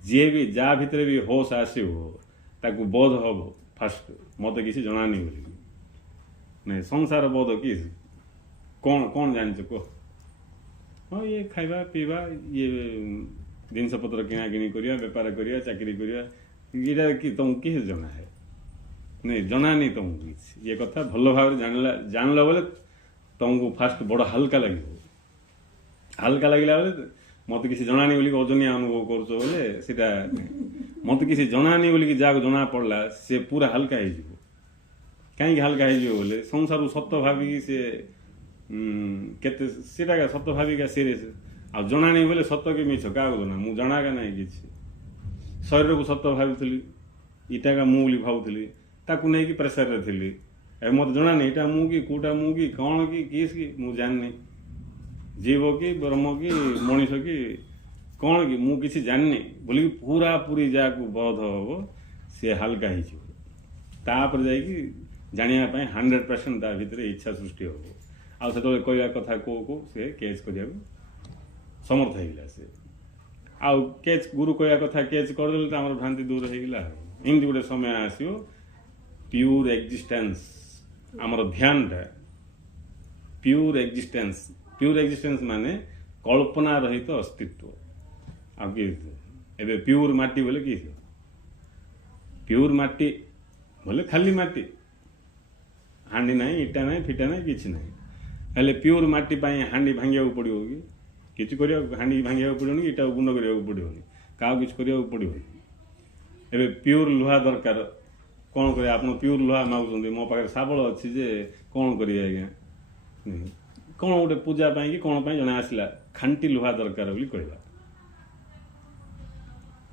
जी भी जा भितर भी होश आसो ताकू बोध हम फास्ट मत किसी जनानी बोली नहीं संसार बोध कि कौन कौन जान कह हाँ ये खाइबा पीवा ये जिनपतर किना किणी करिया बेपार करिया चाकरी करिया ये कि तुमको किस जना है नहीं जना नहीं तुमको किसी ये कथा भल भाव जानला बोले तुमको फास्ट बड़ हल्का लगे हल्का लगला बोले मत किसी जनानी बोली ओजनिया अनुभव कर मत किसी जनानी बोली जहाँ जना पड़ला से पूरा हल्का हो कहीं हल्का हो बोले संसार सत्य भाविकी से केते सीटा का सत्य भाविका सीरीयस आ जनानी बोले सत्य कि मिछ क्या जना मुझे जना का नहीं कि शरीर को सत्य भावी इटा का मु बोली भावुली ताकू नहीं कि प्रेसर रे थी मत जनानी इटा मु कि कूटा मु कि कौन कि किस कि मुझे जाननी जीव कि ब्रह्म कि मनीष कि कौन कि मु किसी जाननी बोली पूरा पूरी जाक बोध हम सी हल्का होपर जानापी 100% ता भितर इच्छा सृष्टि हम आउ से कहवा कथा को से कैच करने समर्थ होगा से आउ कैच गुरु कहवा कथा कैच करदे तो आम भ्रांति दूर होगा एमती गोटे समय आसो प्योर एक्जिस्टेंस आमर ध्यानटा प्योर एक्जिस्टेंस माने कल्पना रहित अस्तित्व आ कि प्योर माटी बोले कि प्योर माटी बोले खाली माटी हांडी ना इटा ना फिटा ना कि ना हेल्ले प्योर माटी हांडी भांगा पड़ो कि हांडी भांगा पड़ोनी इटा गुंड करा पड़ोनी क्या किसी करा पड़ो ए प्योर लुहा दरकार कौन कर आप प्योर लुहा मागुं मो पाखे शाबल अच्छी जे कौन करिए आज्ञा कौन गोटे पूजा कि कौन जन आसला खांटी लुहा दरकार बोली कहला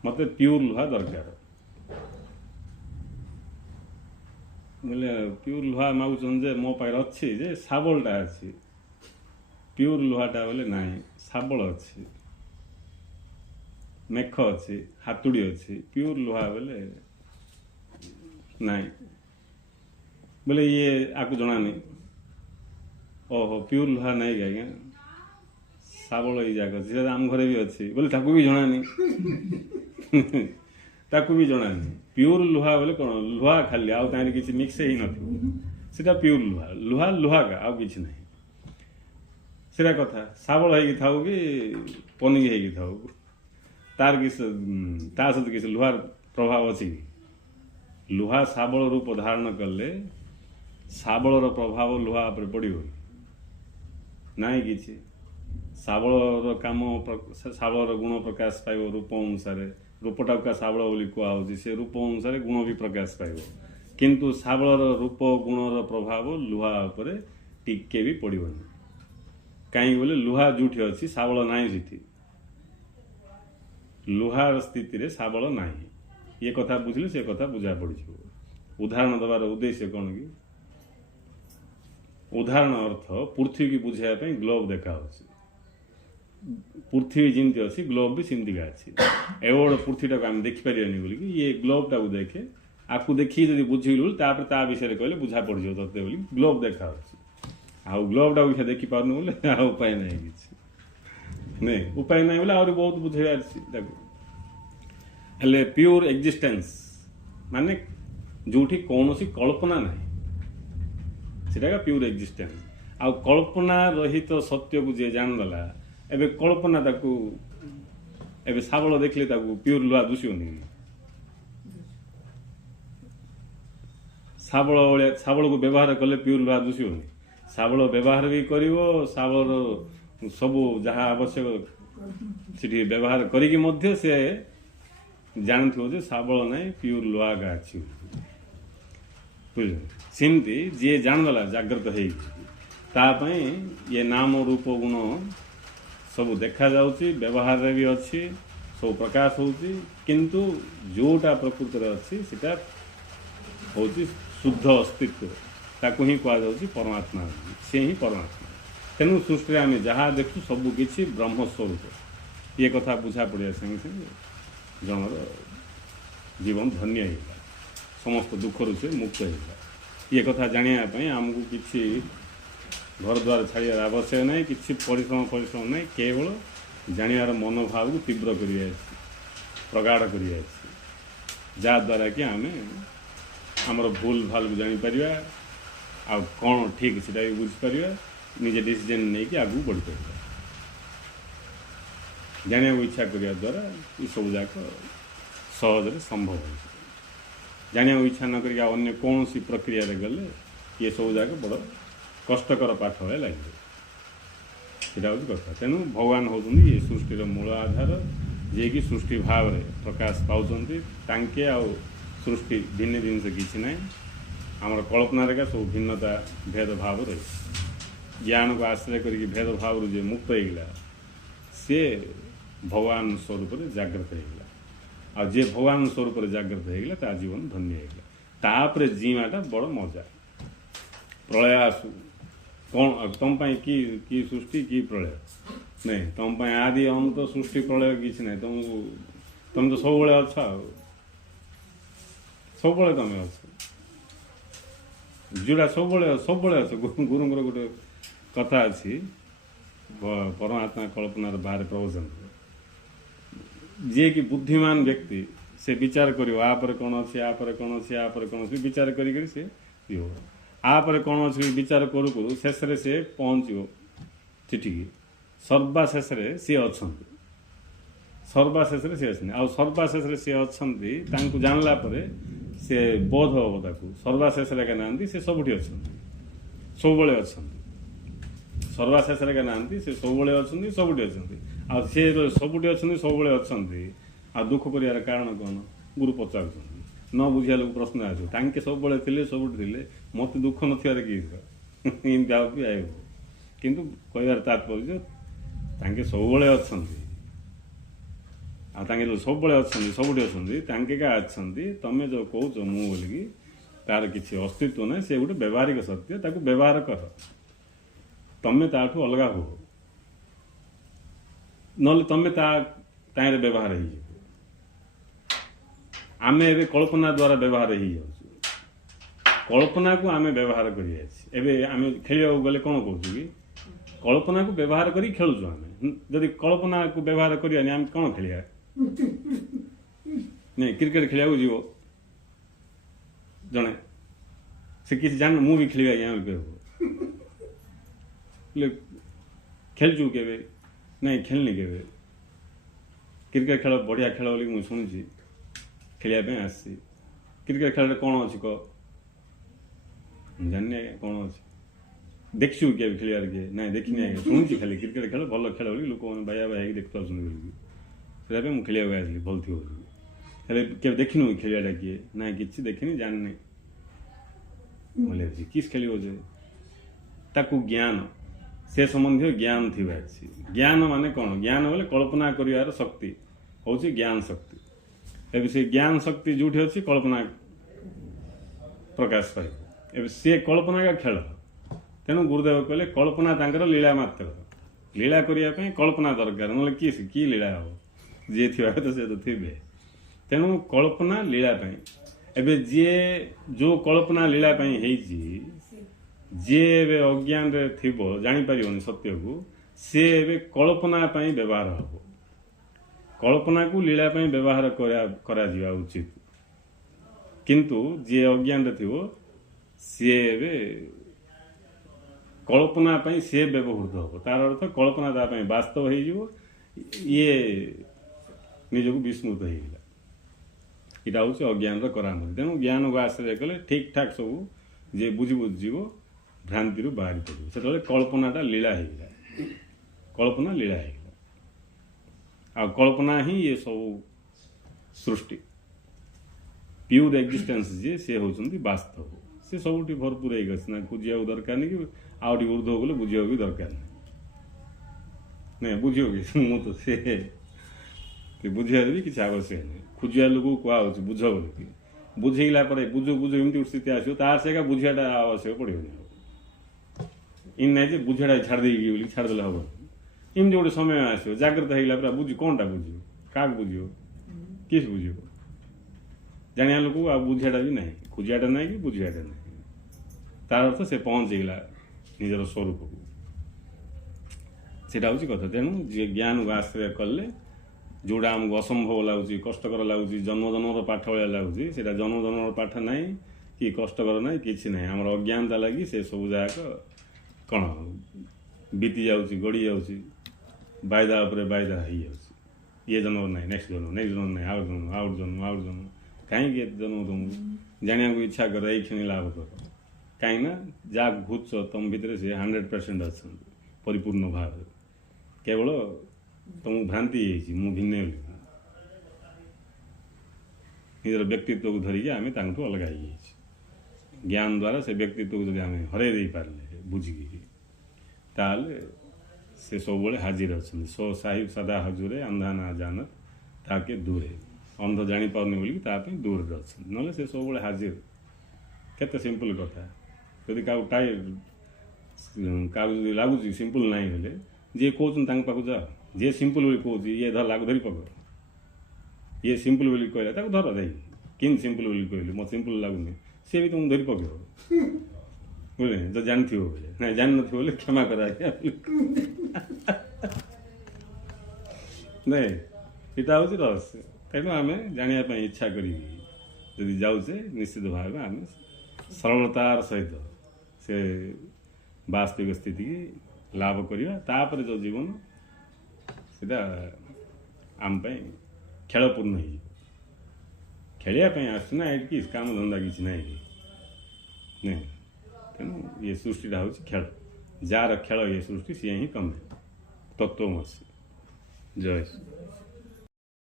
मत प्योर लुहा दरकार बोले प्योर लुहा मागुन जे मो पाखे अच्छी जे शाबलटा अच्छी प्योर लुहाटा बोले ना शाबल अच्छी मेख अच्छी हातुड़ी अच्छी प्योर लुहा बोले ना बोले ये आपको जना नहीं ओहो प्योर लुहा नहीं आज्ञा शाबल ये जाक अच्छी आम घरे भी अच्छी बोले ताकू भी जना नहीं ताकू भी जना नहीं प्योर लुहा बोले कौन लुहा खाली आउ किसी मिक्स ही ना प्योर लुहा लुहा लुहा का आउ किसी नहीं सीटा कथा शाबल हो था कि पनिकी हो तार किस सहित किसी लुहार प्रभाव अच्छी लुहा शाबल रूप धारण कले शाबल प्रभाव लुहा पर पड़ो ना कि शाबल काम शाबल गुण प्रकाश पाइब रूप अनुसार रूपटा का शाबल बोली कहुच्छी से रूप अनुसार गुण भी प्रकाश पाइब किंतु शाबल रूप गुणर प्रभाव लुहा टिके भी पड़ोनी कहीं बोले लुहा जोठी अच्छी शाबल ना सेठी लुहार स्थिति रे शाबल ना ये कथा बुझिले से कथा बुझा पड़ी उदाहरण दबार उद्देश्य कौन कि उदाहरण अर्थ पृथ्वी की बुझाई ग्लोब देखा पृथ्वी जमी अच्छी ग्लोब भी सेमती अच्छी एवं पृथ्वीटा को आम देखिपर बोल ये ग्लोबटा को देखे आपको देखिए जब बुझेलु ता विषय कहले बुझा पड़ जाओ तोते बोली ग्लोब देखा आउ ग्लोबटा को देखी पारनु बोले आ उपाय नहीं किसी नहीं उपाय नहीं बोले आहरी बहुत बुझे हेले प्योर एक्जिस्टेंस माने जोठी कौन सी कल्पना नहीं सेटा प्योर एक्जिस्टेंस आ कल्पना रहित तो सत्य को जे जानदेला एबे कल्पना ताकू एबे शाबल देखले ताकू प्योर लुआ दुसियोनी शाबल को व्यवहार कले प्योर लुआ दुसियोनी शाबल व्यवहार भी करिवो शाबल सब जहाँ आवश्यक सेठी व्यवहार करिकी मध्य से जानथिबो जे शाबल नहीं प्योर लुआ का अछि बुझे सेमती जे जानदेला जागृत है तापई ये नाम रूप गुण सब देखा जाउची व्यवहार रे भी अच्छी सब प्रकाश होची किंतु जोटा प्रकृति रे अच्छी सेटा होची शुद्ध अस्तित्व ताकू ही कहा जाउची परमात्मा से ही परमात्मा तेणु सृष्टि आम जहाँ देखु सब किछि ब्रह्म स्वरूप ये कथा बुझा पड़िया संगे संगे जनर जीवन धन्य होगा समस्त दुखर से मुक्त होगा ये कथा जानापी आमको किसी घर द्वार छाड़ार आवश्यक नहीं किसी परिश्रम नहीं केवल जानवर मनोभाव को तीव्र कर प्रगाढ़ कर जद्वारा कि आम आमर भूल भाल को जापर आ कौन ठीक से बुझीपर निजे डिसीजन नहीं कि आगू बढ़ी पार जाना इच्छा करने द्वारा ये सब जाक सहज संभव हो जाना इच्छा न कर अन्य कौन सी प्रक्रिया गले ये सब जाक बड़ कष्टकर पाठ भाई लगे यहाँ हूँ कथा तेणु भगवान होती ये सृष्टिर मूल आधार जे कि सृष्टि भाव में प्रकाश पाँच तांके आ सृष्टि भिन्न जिनस किसी ना आमर कल्पना रेखा सब भिन्नता भेदभाव रही ज्ञान को आश्रय करके भेदभाव जो मुक्त होगा सी भगवान स्वरूप जागृत होगा आ जे भगवान स्वरूप जागृत होगा ता जीवन धन्य होगा तापर जीवाटा बड़ मजा प्रलय आसू कौन तुम कि सृष्टि कि प्रलय नहीं तुम आदि हम तो सृष्टि प्रलय किसी ना तुम तो सब अच्छा सब तुम अच्छ जोड़ा सब अच्छ गुरुंर गोटे कथा अच्छी परमात्मा कल्पनार बाहर प्रवचन जे कि बुद्धिमान व्यक्ति से विचार कर कौन अच्छे आपर कौन अच्छे आपर कौन अच्छे विचार कर आपर कौन अच्छे विचार करू करू शेष से पहुँचो चिठी सर्वाशेष सी अच्छा सर्वाशेष सी अच्छे आ सर्वाशेष सी अच्छा जानला से बोध हम ताकू सर्वाशेष क्या ना सी सबुठी अच्छा सब अच्छा सर्वाशेष क्या ना सी सब अच्छा सबुठी अच्छा आ सी सबुठी अच्छा सब अच्छा आ दुख कर कारण कौन गुरु पचार न बुझा लोग प्रश्न आसो तांके सब थे सबुठी थे मत दुख नथार कि भी आए किंतु कहबार तात्पर्य तांके सब अच्छा आगे जो सब अच्छा सबुठी अच्छा क्या अच्छा तुम जो कौच मु बोलिकी तार किसी अस्तित्व ना से गोटे व्यवहारिक सत्य ताको व्यवहार कर तमें ताठू अलग हो ना तुम तार व्यवहार हो आम ए कल्पना द्वारा व्यवहार हो कल्पना को आम व्यवहार करें खेल गले कौन कौन कि कल्पना को व्यवहार कर खेलुँ आम जदि कल्पना को व्यवहार करा कौन खेलिया नहीं क्रिकेट खेलिया जीव जड़े से किसी जान मु भी खेल खेलचु के नहीं खेलनी के क्रिकेट खेल बढ़िया खेल बोली मुझे शुणुची खेलिया आसी क्रिकेट खेल कौन अच्छी कह जानी आज्ञा कौन अच्छे देखु क्या खेलियार किए ना देखनी आज्ञा शुणुची खाली क्रिकेट खेल भल खेल बोली लोक मैंने बाया बाया देखते बोलिकी मुझे खेलिया आसली भल थी के देखनु खेलियाटा किए ना कि देखनी जाननी बोले किस खेल ताकू ज्ञान से संबंधी ज्ञान थिबा अछि। ज्ञान माने कौन? ज्ञान बोले कल्पना करिवार शक्ति होची ज्ञान शक्ति। एबे से ज्ञान शक्ति जोठी अछि कल्पना प्रकाश पाइब। एबे से कल्पना का खेल। तेणु गुरुदेव कहले कल्पना तांकर लीला मात्र। लीला करिया पे कल्पना दरकार नले की लीला हो जे थिबा तो से तो थिबे। तेणु कल्पना लीला पे एबे जे जो कल्पना लीला पे हेची जे एबे अज्ञान रे थिबो जानि परिबोनी सत्य को से एबे कल्पना पे व्यवहार हो। कल्पना को लीला पे व्यवहार करा जिवा उचित। किंतु जे अज्ञान रे थिबो से एबे कल्पना पे से व्यवहृत हो। तार अर्थ कल्पना ता पे वास्तव हे जिवो ये निजको विस्मृत हो गला। इटा हूँ अज्ञान करामती। तेणु ज्ञान को आश्रय कले ठीक ठाक सब जे बुझी बुझीव भ्रांति बाहरी पड़े से कल्पनाटा लीला होगा। कल्पना लीला होगा आ कल्पना ही ये सब सृष्टि प्यूर एक्जिस्टेंस जे से होचंती वास्तव से सब भरपूर होना खोजा दरकार नहीं कि आउ टी ऊर्ध्व गले बुझा भी दरकार नहीं बुझ कि तो बुझे भी किसी आवश्यक नहीं। खोजा लोक कह बुझ बोल बुझेला बुझ बुझ एमती स्थिति आसो तार से बुझाटा आवश्यक पड़े इन ना बुझाटा छाड़ी छाड़दे हम एमती गोटे समय आसो जागृत होगा पूरा बुझ कौन टा बुझ क्या बुझ किस बुझ जाना लोक आ बुझाटा भी ना खोजाटा ना कि बुझाटा ना तार अर्थ से पहुँचेगा निजर स्वरूप को सेटा हूँ कथा। तेणु जी ज्ञान को आश्रय कले जोड़ा आमको असंभव लगुच कष्टकर लगुच जन्म जन्म पाठ भाया लगुच से जन्म जन्म पाठ ना कि कष्टकर ना कि ना आम अज्ञानता लगी से सब जाक कौन बीती जाऊँ गड़ी जाऊँ वायदा उपर वायदा हो ये जन्म ना नेक्स्ट जन्म ना आउट जन्म कहीं जन्म तुमको जाना को इच्छा कर ये क्षण लाभ कर कहीं जा घुच तुम भितर से 100% अच्छा परिपूर्ण भाव केवल तुमको भ्रांति मु भिन्न निजर व्यक्तित्व को धरिकी आम अलग हो ज्ञान द्वारा से व्यक्तित्व को जब आम हर दे पारे बुझिकी ताले से सब हाजिर अच्छा सो साहिब सदा हजूरे अंधा ना जानत ताके दूरे अंध जानी पारनी बोलिकी तापे दूर अच्छा ना से सब हाजिर केते सिंपल कथा यदि क्या लगुच सिंपल ना हेले जे कहते पाक जा जे सिंपल बोली कहूँ ये धर लागू धरी पक ये सिंपल बोली कहला धर दे कि सिंपल बोली कहली मत सिंपल लगुनि सी भी तुमको धरी पक बुझे जो जानथी बोले ना जान न बोले क्षमा करा नहीं इटा हूँ रहस्य। तेणु आम जानापी इच्छा करी जाऊे निश्चित भाव आम सरलतार सहित से वास्तविक स्थिति की लाभ करवा तापर जो जीवन सीधा आम खेलपूर्ण हो खेलियापी आसना ये काम धंदा किसी ना नहीं। तेणु ये सृष्टिटा हूँ खेल जार खेल ये सृष्टि सी ही कमे तत्वमसी जय।